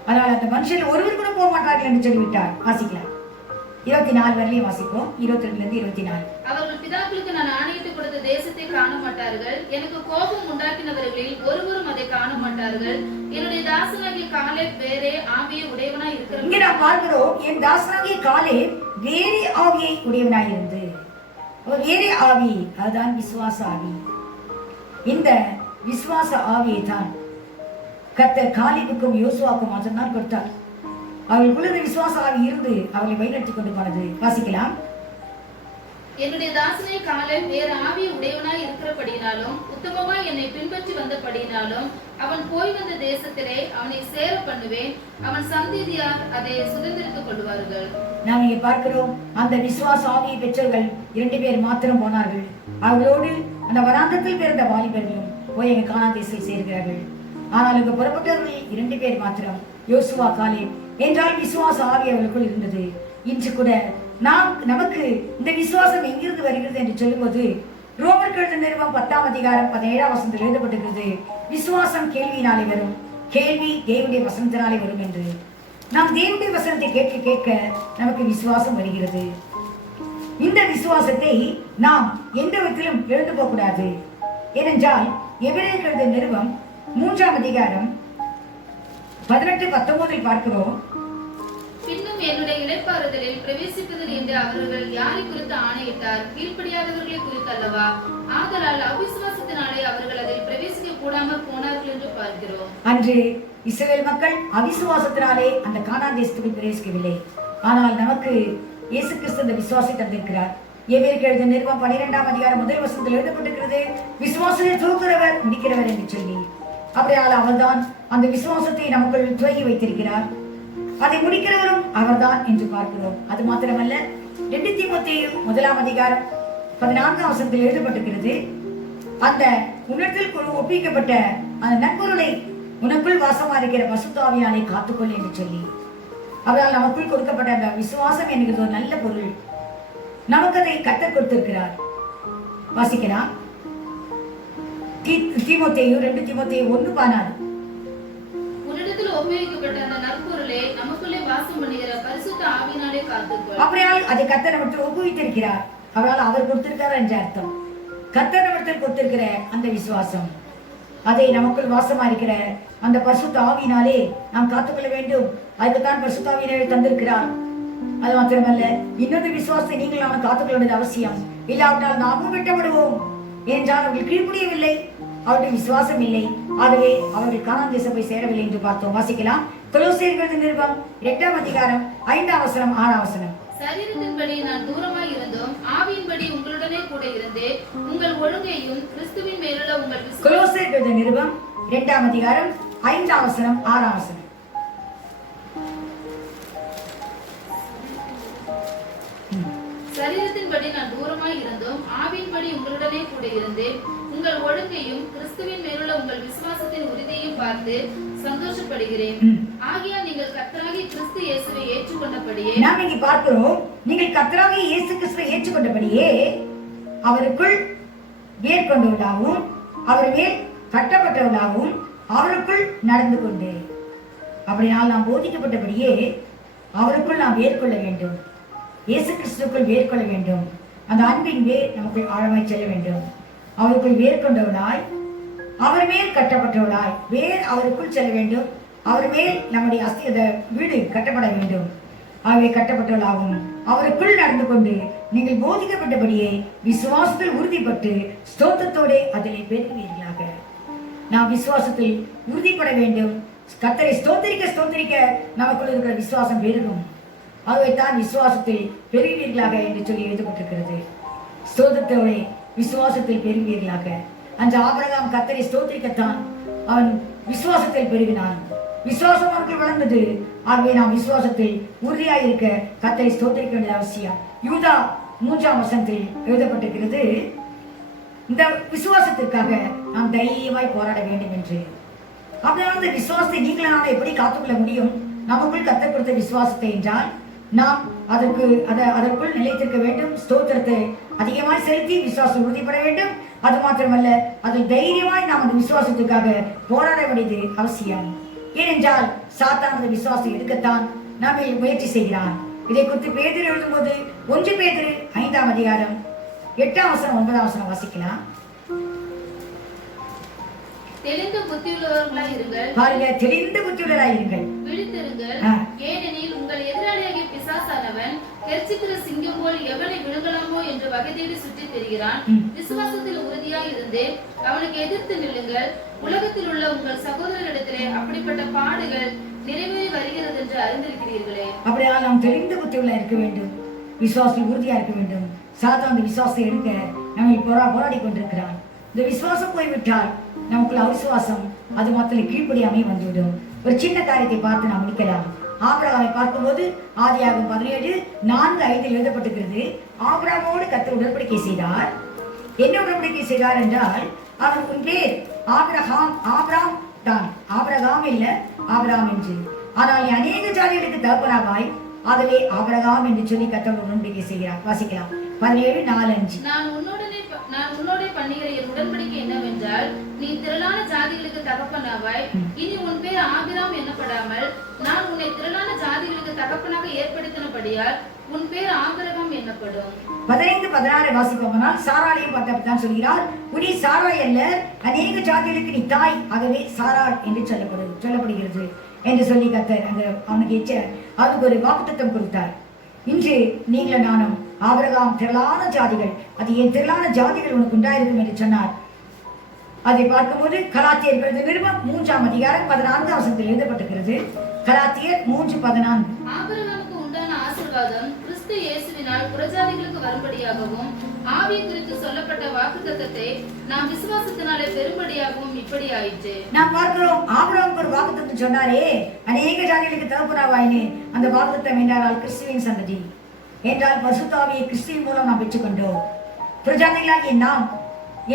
ஆனால் அந்த மனுஷன் ஒருவர் கூட போக மாட்டார்கள் என்று சொல்லிவிட்டார். வாசிக்கலாம். 24 வரையிலும் வாசிப்போம். 22-24. அவர்கள் பிதாக்களுக்கு நான் ஆணையிட்டு கொடுத்த தேசத்தை காண மாட்டார்கள். எனக்கு கோபம் உண்டாக்கினவர்களில் ஒருவரும் அதை காண மாட்டார்கள். என்னுடைய தாசனாகிய காலே வேறே ஆவியை உடையவனாய் இருக்கிறார். இங்கே நாம் பார்க்கிறோம், என் தாசனாகிய காலே வேறே ஆவியை உடையவனாய் இருந்து, வேறே ஆவி, அதுதான் விசுவாச ஆவி. இந்த விசுவாச ஆவியை தான் கர்த்தர் காலேபுக்கும் யோசுவாவுக்கும் மட்டும்தான் கொடுத்தார். அவர்களுக்குள்ள விசுவாச ஆவி இருந்து அவர்களை வழிநடத்தி கொண்டு போனது. வாசிக்கலாம். என்னுடைய தாசனை காலே வேற ஆவியை உடையவனாய் இருக்கிறபடினாலும் உத்தமமாய் என்னை பின்பற்றி வந்தபடினாலும் அவன் போய் வந்த தேசத்திலே அவனை சேர பண்ணுவேன். அவன் சந்ததியார் அதை சுதந்திரித்துக் கொள்வார்கள். நாம் இங்கே பார்க்கிறோம், அந்த விசுவாச ஆவியை பெற்றவர்கள் 2 பேர் மாத்திரம் போனார்கள். அவர்களோடு அந்த வனாந்தரத்தில் பிறந்த வாலிபர்களும் போய் எங்க கானான் தேசத்தில் சேர்கிறார்கள். ஆனால் இங்கு புறப்பட்டவர்கள் 2 பேர் மாத்திரம், யோசுவா, காலேப். என்றால் விசுவாச ஆவி அவர்களுக்குள் இருந்தது. இன்று கூட நமக்கு இந்த விசுவாசம் எங்கிருந்து வருகிறது என்று சொல்லும்போது ரோமருக்கு எழுதின நிருபம் 10ஆம் அதிகாரம் 17ஆம் வசனத்தில் எழுதப்பட்டிருக்கிறது, விசுவாசம் கேள்வியினாலே வரும், கேள்வி தேவனுடைய வசனத்தினாலே வரும் என்று. நாம் தேவனுடைய வசனத்தை கேட்க கேட்க நமக்கு விசுவாசம் வருகிறது. இந்த விசுவாசத்தை நாம் எந்த விதத்திலும் எழுந்து போகக்கூடாது. ஏனென்றால் எபிரேயருக்கு எழுதின நிருபம் 3ஆம் அதிகாரம் 18-19 பார்க்கிறோம். பின்னும் என்னுடைய இளைப்பாறுதலில் பிரவேசிப்பதில் என்று அவர்கள் யாரை குறித்து ஆணையிட்டார்? கீழ்ப்படியாதவர்களை குறித்து அல்லவா? ஆதலால் அவிசுவாசத்தினாலே அவர்கள் அதில் பிரவேசிக்க கூடாமல் போனார்கள் என்று பார்க்கிறோம். அன்று இஸ்ரவேல் மக்கள் அவிசுவாசத்தினாலே அந்த கானான் தேசத்துக்குள் பிரவேசிக்கவில்லை. ஆனால் நமக்கு இயேசு கிறிஸ்து இந்த விசுவாசத்தை தந்திருக்கிறார். எபிரேயருக்கு எழுதின நிருபம் 12ஆம் அதிகாரம் 1 வசனத்தில் எழுதப்பட்டிருக்கிறது, விசுவாசத்தை துவக்கிறவர் முடிக்கிறவர் என்று சொல்லி. அப்படியால் அவர்தான் அந்த விசுவாசத்தை நமக்குள் துவங்கி வைத்திருக்கிறார். அதை முடிக்கிறவரும் அவர்தான் என்று பார்க்கிறோம். அது மாத்திரமல்ல, 2 தீமோத்தேயு 1ஆம் அதிகாரம் 14ஆம் வசனத்தில் எழுதப்பட்டிருக்கிறது, அந்த உன்னிடத்தில் ஒப்பிக்கப்பட்ட அந்த நற்பொருளை உனக்குள் வாசமா இருக்கிற பரிசுத்த ஆவியாலே காத்துக்கொள் என்று சொல்லி. அவரால் நமக்குள் கொடுக்கப்பட்ட அந்த விசுவாசம் என்கிறது ஒரு நல்ல பொருள். நமக்கு அதை கர்த்தர் கொடுத்திருக்கிறார். வாசிக்கலாம். தீமோத்தேயு 2 தீமோத்தேயு 1:14. உன்னிடத்தில் ஒப்புவிக்கப்பட்ட அந்த நற்பொருளை நமக்குள்ளே வாசம் பண்ணுகிற பரிசுத்த ஆவியினாலே காத்துக்கொள். அப்படியால் அதை கர்த்தர் நம்மிடத்தில் ஒப்புவித்திருக்கிறார். அவரால் அவர் கொடுத்திருக்கிறார் என்ற அர்த்தம். கர்த்தர் நம்மிடத்தில் கொடுத்திருக்கிற அந்த விசுவாசம், அதை நமக்குள் வாசமா இருக்கிற அந்த பரிசுத்த ஆவியினாலே நாம் காத்துக்கொள்ள வேண்டும். அதுக்குத்தான் பரிசுத்த ஆவியினாலே தந்திருக்கிறார். அது மாத்திரமல்ல, இன்னொரு விசுவாசத்தை நீங்கள் நாம் காத்துக்கொள்ள வேண்டியது அவசியம். இல்லாவிட்டால் நாமும் வெட்டப்படுவோம். ஏனென்றால் அவர்கள் கீழ்ப்படியவில்லை, அவருடைய விசுவாசம் இல்லை. ஆகவே அவர்கள் கானான் தேசம் போய் சேரவில்லை என்று பார்த்தோம். வாசிக்கலாம். கொலோசியர் நிருபம் 8ஆம் அதிகாரம் 5ஆம் வசனம் 6ஆம் வசனம். சரீரத்தின்படி நான் தூரமாய் இருந்தும் ஆவியின்படி உங்களுடனே கூட இருந்தேன். உங்கள் ஒழுங்கையும் கிறிஸ்துவின் மேலுள்ள உங்கள் கொலோசியர் நிருபம் 2ஆம் அதிகாரம் 5ஆம் வசனம் 6ஆம் வசனம். சரீரத்தின்படி நான் தூரமாய் இருந்தும் ஆவியின்படி உங்களுடனே கூட இருந்தேன். உங்கள் ஒழுங்கையும் கிறிஸ்துவின் மேலுள்ள உங்கள் விசுவாசத்தின் உறுதியையும் பார்த்து சந்தோஷப்படுகிறேன். ஆகையால் நீங்கள் கர்த்தராகிய கிறிஸ்து இயேசுவை ஏற்றுக்கொண்டபடியே, நாம் இங்கே பார்க்கிறோம், நீங்கள் கர்த்தராகிய இயேசு கிறிஸ்துவை ஏற்றுக்கொண்டபடியே அவருக்குள் வேர் கொண்டவர்களாகவும் அவர் மேல் கட்டப்பட்டவர்களாகவும் அவருக்குள் நடந்து கொண்டு, அப்படினால் நாம் போதிக்கப்பட்டபடியே அவருக்குள் நாம் வேர்கொள்ள வேண்டும். இயேசு கிறிஸ்துக்குள் வேர்கொள்ள வேண்டும். அந்த அன்பின் வேர் நமக்குள் ஆழமாய் செல்ல வேண்டும். அவருக்குள் வேர் கொண்டவளாய், அவர் மேல் கட்டப்பட்டவளாய், வேர் அவருக்குள் செல்ல வேண்டும். அவர் மேல் நம்முடைய வீடு கட்டப்பட வேண்டும். ஆகவே கட்டப்பட்டவளாகவும் அவருக்குள் நடந்து கொண்டு நீங்கள் போதிக்கப்பட்டபடியே விசுவாசத்தில் உறுதிப்பட்டு ஸ்தோத்திரத்தோடு அதிலே பெருகுவீர்களாக. நாம் விசுவாசத்தில் உறுதிப்பட வேண்டும். கர்த்தரை ஸ்தோத்திரிக்க ஸ்தோத்திரிக்க நமக்குள் இருக்கிற விசுவாசம் பெருகும். ஆகவே தான் விசுவாசத்தில் பெருகுவீர்களாக என்று சொல்லி எழுதப்பட்டிருக்கிறது. ஸ்தோத்திரத்தோடு விசுவாசத்தில் பெருகுவீர்களாக. அந்த ஆபிரகாம் கர்த்தரை ஸ்தோத்திரிக்கத்தான் அவன் விசுவாசத்தில் பெருகினான். விசுவாசம் அவனுக்கு வளர்ந்தது. ஆகவே நாம் விசுவாசத்தில் உறுதியாக இருக்க கர்த்தரை ஸ்தோத்திரிக்க வேண்டியது அவசியம். யூதா 3ஆம் வசனத்தில் எழுதப்பட்டிருக்கிறது, இந்த விசுவாசத்திற்காக நாம் தைரியமாய் போராட வேண்டும் என்று. அப்படியான அந்த விசுவாசத்தை நீங்கள நாம் எப்படி காத்துக்கொள்ள முடியும்? நமக்குள் கர்த்தர் கொடுத்த விசுவாசத்தை என்றால் நாம் அதற்குள் நிலைத்திருக்க வேண்டும். ஸ்தோத்திரத்தை அதிகமாய் செலுத்தி விசுவாசம் உறுதிப்பட வேண்டும். அது மாத்திரமல்ல, அதில் தைரியமாய் நாம் அந்த விசுவாசத்துக்காக போராட வேண்டியது அவசியம். ஏனென்றால் சாத்தான் அந்த விசுவாசம் எடுக்கத்தான் நாம் முயற்சி செய்கிறான். இதை குறித்து பேதுரு எழுதும்போது 1 பேதுரு 5ஆம் அதிகாரம் 8ஆம் வசனம் 9ஆம் வசனம் வாசிக்கலாம். தெளிந்த புத்தியுள்ளவர்களாய் இருங்கள். பாருங்க, தெளிந்த புத்தியுள்ளவர்களாய் இருங்கள், விழித்திருங்கள். ஏனெனில் உங்கள் எதிராளியாகிய பிசாசானவன் கெர்ச்சிக்கிற சிங்கம் போல் எவனை விழுங்கலாமோ என்று வகை தேடி சுற்றி திரிகிறான். விசுவாசத்தில் உறுதியாய் இருந்து அவனுக்கு எதிர்த்து நில்லுங்கள். உலகத்தில் உள்ள உங்கள் சகோதரர்களிடத்திலே அப்படிப்பட்ட பாடுகள் நிறைவேறி வருகிறது என்று அறிந்திருக்கிறீர்களே. அப்படியா நாம் தெளிந்த புத்தியுள்ள இருக்க வேண்டும். விசுவாசத்தில் உறுதியா இருக்க வேண்டும். சாத்தான் அந்த விசுவாசத்தை எடுக்க நம்ம போராடி கொண்டிருக்கிறான். இந்த விசுவாசம் போய்விட்டால் நமக்குள்ள அவிசுவாசம் அது மாத்திரம் கீழ்ப்படியாமே வந்துவிடும். ஒரு சின்ன காரியத்தை பார்த்து நாம் முடிக்கலாம். ஆபிரகாமை பார்க்கும்போது ஆதியாகமம் 17:4-5 எழுதப்பட்டிருக்கிறது. ஆபிரகாமோடு கர்த்தர் உடன்படிக்கை செய்தார். என்ன உடன்படிக்கை செய்தார் என்றால், அவன் உன் பேர் ஆபிரகாம் தான், ஆபிரகாம் இல்ல ஆபிரகாம் என்று. ஆனால் நீ அநேக ஜாதிகளுக்கு தகப்பனாவாய், ஆகவே ஆபிரகாம் என்று சொல்லி கர்த்தர் உடன்படிக்கை செய்கிறார். வாசிக்கலாம். 17:4-5. நான் உன்னோட பண்ணுகிற என் உடன்படிக்கை என்னவென்றால், நீ திரளான ஜாதிகளுக்கு தகப்பனாவாய். இனி உன் பேர் ஆபிராம் என்னப்படாமல் நான் உன்னை திரளான ஜாதிகளுக்கு தகப்பனாக ஏற்படுத்தினபடியால் உன் பேர் ஆபிரகாம் என்னப்படும். 15-16 வாசிப்போமானால் சாராளையும் பார்த்தான் சொல்கிறார். உனி சாராய் அல்ல, அநேக ஜாதிகளுக்கு நீ தாய், ஆகவே சாராள் என்று சொல்லப்படுகிறது என்று சொல்லி கர்த்தர் அவனுக்கு அதுக்கு ஒரு வாக்குத்தத்தம் கொடுத்தார். இன்று நீங்களும் நானும் ஆபிரகாம் திரளான ஜாதிகள், அது என் திரளான ஜாதிகள் உனக்கு உண்டாயிருக்கும் என்று சொன்னார். அதை பார்க்கும்போது கலாத்தியர் நிருபம் 3ஆம் அதிகாரம் 14ஆம் வசனத்தில் எழுதப்பட்டிருக்கிறது. கலாத்தியர் 3:14. ஆபிரகாமுக்கு உண்டான ஆசீர்வாதம் கிறிஸ்து இயேசுவினால் புறஜாதிகளுக்கு வரும்படியாகவும் ஆவியை குறித்து சொல்லப்பட்ட வாக்குத்தத்தத்தை நாம் விசுவாசத்தினாலே பெரும்படியாகவும் இப்படி ஆயிற்று. நாம் பார்க்கிறோம், ஆபிரகாமுக்கு ஒரு வாக்குத்தத்தம் சொன்னாரே, அநேக ஜாதிகளுக்கு தகப்பனாவாயினே. அந்த வாக்குத்தத்தம் என்றால் கிறிஸ்துவின் சந்ததி என்றால் பரிசுத்த ஆவியை கிறிஸ்துவின் மூலம் நாம் பெற்றுக்கொண்டோம். புறஜாதிகளாகிய நாம்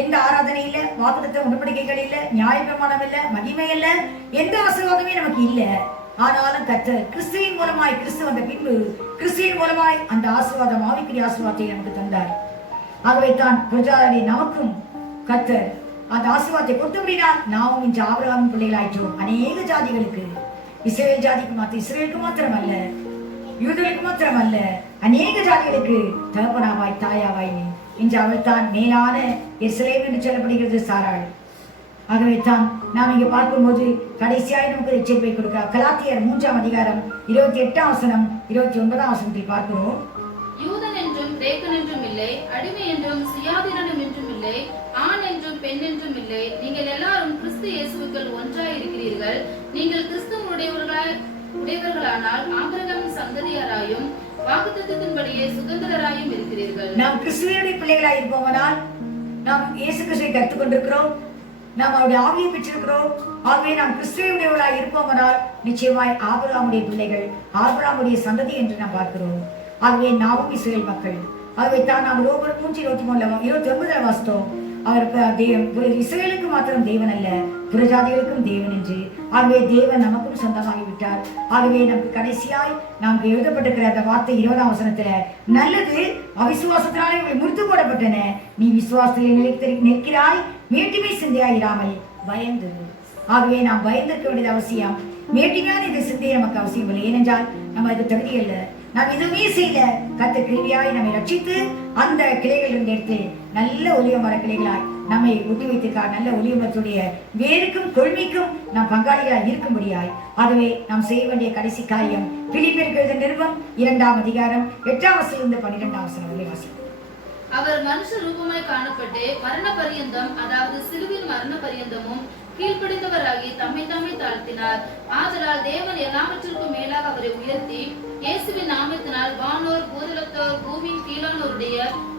எந்த ஆராதனை இல்ல, வாக்குத்தத்தம் உடன்படிக்கைகள் இல்ல, நியாயப்பிரமாணம் இல்ல, மகிமை இல்ல, எந்த ஆசீர்வாதமே நமக்கு இல்ல. ஆனாலும் கர்த்தர் கிறிஸ்துவின் மூலமாய், கிறிஸ்து வந்த பின்பு கிறிஸ்துவின் மூலமாய் அந்த ஆசீர்வாதம், ஆவிக்குரிய ஆசீர்வாதத்தை நமக்கு தந்தார். ஆகவே தான் புறஜாதி நமக்கும் கர்த்தர் அந்த ஆசீர்வாதத்தை கொடுத்தபடினால் நாமும் இன்று ஆபிரகாமின் பிள்ளைகளாயிற்றோம். அநேக ஜாதிகளுக்கு, இஸ்ரேல் ஜாதிக்கு இஸ்ரேலுக்கு மாத்திரமல்ல, யூதர்களுக்கு மாத்திரமல்ல, அநேக ஜாதிகளுக்கு தகப்பனாவாய் தாயாவாய் நீ. இன்று அவள் தான் மேலான எருசலேம் என்று சொல்லப்படுகிறது சாராள். ஆகவே தான் நாம் இங்கே பார்க்கும்போது கடைசியாய் நமக்கு எச்சரிப்பை கொடுக்கிறார். கலாத்தியர் 3ஆம் அதிகாரம் 28ஆம் வசனம் 29ஆம் வசனத்தில் பார்க்கிறோம். யூதன் என்றும் கிரேக்கன் என்றும் இல்லை, அடிமை என்றும் சுயாதீனம் என்றும் இல்லை, ஆண் என்றும் பெண் என்றும் இல்லை, நீங்கள் எல்லாரும் கிறிஸ்து இயேசுவுக்குள் ஒன்றாய் இருக்கிறீர்கள். நீங்கள் உடையவர்களானால் ஆபிரகாமின் சந்ததியாராயும் வாக்குத்தத்தத்தின்படியே சுதந்திரராயும் இருக்கிறீர்கள். நாம் கிறிஸ்துவினுடைய பிள்ளைகளாய் இருப்போமானால் நாம் இயேசு கிறிஸ்துவை கற்றுக் கொண்டிருக்கிறோம், நாம் அவருடைய ஆவியை பெற்றிருக்கிறோம். ஆகவே நாம் கிறிஸ்துவனுடையவர்களாய் இருப்போமானால் நிச்சயமாய் ஆபிரகாமுடைய பிள்ளைகள், ஆபிரகாமுடைய சந்ததி என்று நாம் பார்க்கிறோம். ஆகவே நாமும் இஸ்ரேல் மக்கள். ஆகவே தான் நாம் ரோமர் 3:29 வாசித்தோம். அவர் இஸ்ரேலுக்கு மாத்திரம் தேவன் அல்ல, புறஜாதிகளுக்கும் தேவன் என்று. ஆகவே தேவன் நமக்கும் சொந்தமாகிவிட்டார். ஆகவே நமக்கு கடைசியாய் நமக்கு எழுதப்பட்டிருக்கிற அந்த வார்த்தை 20ஆம் வசனத்துல, நல்லது அவிசுவாசத்தினாலே இவை முறித்து போடப்பட்டன, நீ விசுவாசத்தில் நிற்கிறாய், மேட்டிமை சிந்தையாயிராமல் பயந்து. ஆகவே நாம் பயந்திருக்க வேண்டியது அவசியம். மேட்டிமையான இந்த சிந்தை நமக்கு அவசியம் இல்லை. ஏனென்றால் நம்ம அதுக்கு தகுதி அல்ல, நாம் எதுவுமே செய்யல. கர்த்தர் கிருபையாய் நம்மை ரட்சித்து அந்த கிளைகள் இருந்து எடுத்து நல்ல ஒலிவ மர கிளைகளாய் நம்மை ஒட்டி வைத்திருக்கார். நல்ல ஒலிவ மரத்துடைய வேருக்கும் கொள்மைக்கும் நாம் பங்காளிகளாய் இருக்கும்படியாய். ஆகவே நாம் செய்ய வேண்டிய கடைசி காரியம் பிலிப்பியருக்கு எழுதின நிருபம் 2ஆம் அதிகாரம் 8ஆம் வசனத்திலிருந்து 12ஆம் வசனம் வரை வாசிப்போம். அவர் மனுஷ ரூபமாய் காணப்பட்டு மரண பரியந்தம், அதாவது சிலுவின் மரண பரியந்தமும் கீழ்ப்படிந்தவராகி தம்மை தாழ்த்தினார். ஆதலால் தேவன் எல்லாவற்றிற்கும் மேலாக அவரை உயர்த்தி இயேசுவின் நாமத்தினால் வானோர், பூதலத்தோர், பூமியின் கீழானோருடைய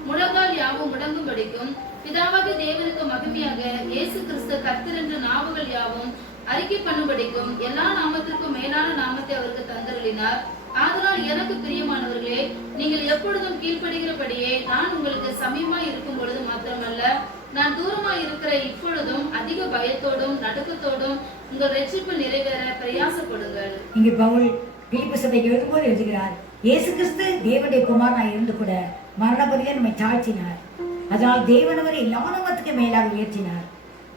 முழங்கால் யாவும் முடங்கும்படிக்கும், பிதாவாகிய தேவனுக்கு மகிமையாக இயேசு கிறிஸ்து கர்த்தர் என்ற நாவுகள் யாவும் அறிக்கை பண்ணும்படிக்கும் எல்லா நாமத்திற்கும் மேலான நாமத்தை அவருக்கு தந்தருளினார். ஆதலால் எனக்கு பிரியமானவர்களே, நீங்கள் எப்பொழுதும் கீழ்ப்படுகிறபடியே நான் உங்களுக்கு சமீபமாய் இருக்கும் பொழுது மாத்திரமல்ல, நான் தூரமாய் இருக்கிற இப்பொழுதும் அதிக பயத்தோடும் நடுக்கத்தோடும் உங்கள் ரட்சிப்பு நிறைவேற பிரயாசப்படுங்கள். இங்கு பவுல் பிலிப்பு சபைக்கு எழுதும்போது எழுதுகிறார், இயேசு கிறிஸ்து தேவனுடைய குமாரனாய் இருந்து கூட மரணபலியிலே நம்மை தாழ்த்தினார். அதனால் தேவனவரை எல்லா நாமத்துக்கு மேலாக உயர்த்தினார்.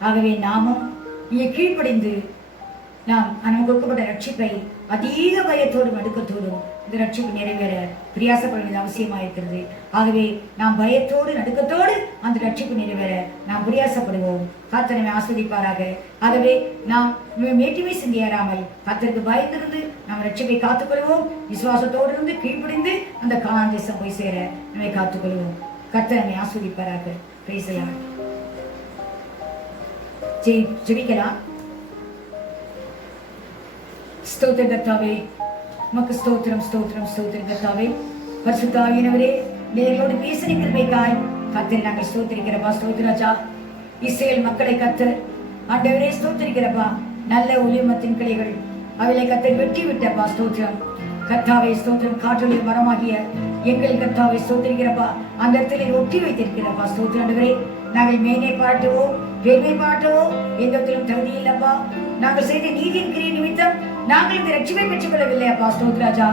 ஆகவே நாமும் இங்கே கீழ்ப்படிந்து நாம் நமக்கு கொடுக்கப்பட்ட ரட்சிப்பை அதிக பயத்தோடும் நடுக்கத்தோடும் இந்த ரட்சிப்பு நிறைவேற பிரயாசப்படுவது அவசியமாக இருக்கிறது. ஆகவே நாம் பயத்தோடு நடுக்கத்தோடு அந்த ரட்சிப்பு நிறைவேற நாம் பிரயாசப்படுவோம். கர்த்தர் நம்மை ஆஸ்வதிப்பாராக. ஆகவே நாம் மேட்டிமை சிந்தியாராமல் கர்த்தருக்கு பயந்திருந்து நாம் ரட்சிப்பை காத்துக்கொள்வோம். விசுவாசத்தோடு இருந்து கீழ்ப்படிந்து அந்த கானான் தேசம் போய் சேர நம்மை காத்துக்கொள்வோம். கர்த்தர் நம்மை ஆஸ்வதிப்பாராக. பேசலாம், ஜெபிக்கலாம். ஸ்தோத்திரம் கர்த்தாவே, உமக்கு ஸ்தோத்திரம் ஸ்தோத்திரம் ஸ்தோத்திரம் கர்த்தாவே. பரிசுத்த ஆவியானவரே, எங்களோடு பேசின கிருபைக்காய் கர்த்தரை நாங்கள் ஸ்தோத்திரிக்கிறப்பா. ஸ்தோத்திராஜா, இஸ்ரேல் மக்களை கர்த்தர் ஆண்டவரே ஸ்தோத்திரிக்கிறப்பா. நல்ல ஒலிமத்தின் கிளைகள் அவளை கர்த்தர் வெட்டி விட்டப்பா. ஸ்தோத்திரம் கர்த்தாவே, ஸ்தோத்திரம். காற்றொலி மரமாகிய எங்கள் கர்த்தாவை ஸ்தோத்திரிக்கிறப்பா. அந்த இடத்துல ஒட்டி வைத்திருக்கிறப்பா. ஸ்தோத்திரம் ஆண்டவரே, நாங்கள் மேன்மை பாராட்டுவோம், பெருமை பாராட்டுவோம், எந்த இடத்திலும் தகுதி இல்லப்பா. நாங்கள் செய்த நீதியின் கிரியை நிமித்தம் நாங்கள் இந்த ரட்சிப்பை பெற்றுக் கொள்ளவில்லை அப்பா. ஸ்தோத்ராஜா,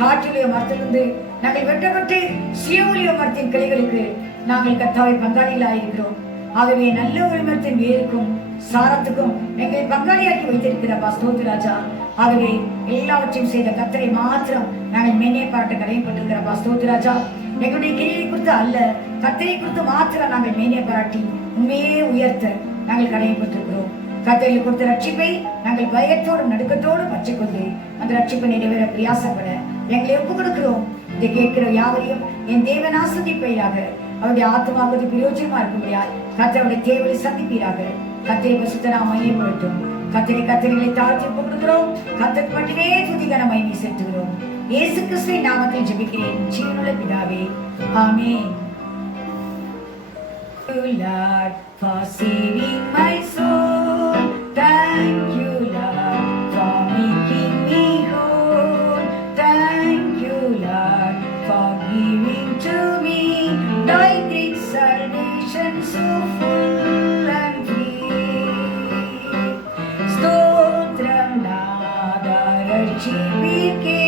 காற்றிலே மரத்திலிருந்து நாங்கள் வெட்டப்பட்டு சுயமொழிய மரத்தின் கிளைகளுக்கு நாங்கள் கர்த்தாவை பங்காளிகளாயிருக்கிறோம். ஆகவே நல்ல ஒரு மரத்தின் வேருக்கும் சாரத்துக்கும் எங்களை பங்காளியாக்கி வைத்திருக்கிறப்பா. ஸ்தோத்ராஜா, ஆகவே எல்லாவற்றையும் செய்த கர்த்தரை மாத்திரம் நாங்கள் மேன்மை பாராட்ட கடமைப்பட்டிருக்கிறப்பா. ஸ்தோத்ராஜா, எங்களுடைய கிரியை குறித்து அல்ல, கர்த்தரை குறித்து மாத்திரம் நாங்கள் மேன்மை பாராட்டி உண்மையே உயர்த்த நாங்கள் கடமைப்பட்டிருக்கிறோம். கர்த்தருக்கு கொடுத்த ரட்சிப்பை நாங்கள் பயத்தோடும் நடுக்கத்தோடும் பற்றிக்கொண்டு அந்த ரட்சிப்பை நிறைவேற பிரயாசப்பட எங்களை ஒப்புக் கொடுக்கிறோம். இதை கேட்கிற யாவரையும் என் தேவன் ஆஸ்வதிப்பையாக, அவருடைய ஆத்மாவுக்கு பிரயோஜனமா இருக்கும்படியால் கர்த்தருடைய தேவையை சந்திப்பீராக. கர்த்தரை பரிசுத்த நாமம் மையப்படுத்தும். கர்த்தரை தாழ்த்தி ஒப்புக் கொடுக்கிறோம். கர்த்தருக்கு மட்டுமே துதிகர மகிமை செலுத்துகிறோம். இயேசு கிறிஸ்துவின் நாமத்தில் ஜெபிக்கிறேன் ஜீவனுள்ள பிதாவே, ஆமென். Lord, for saving my soul. Thank you, Lord, for making me whole. Thank you, Lord, for giving to me thy great salvation so full and free. Stotram Nada Rachipike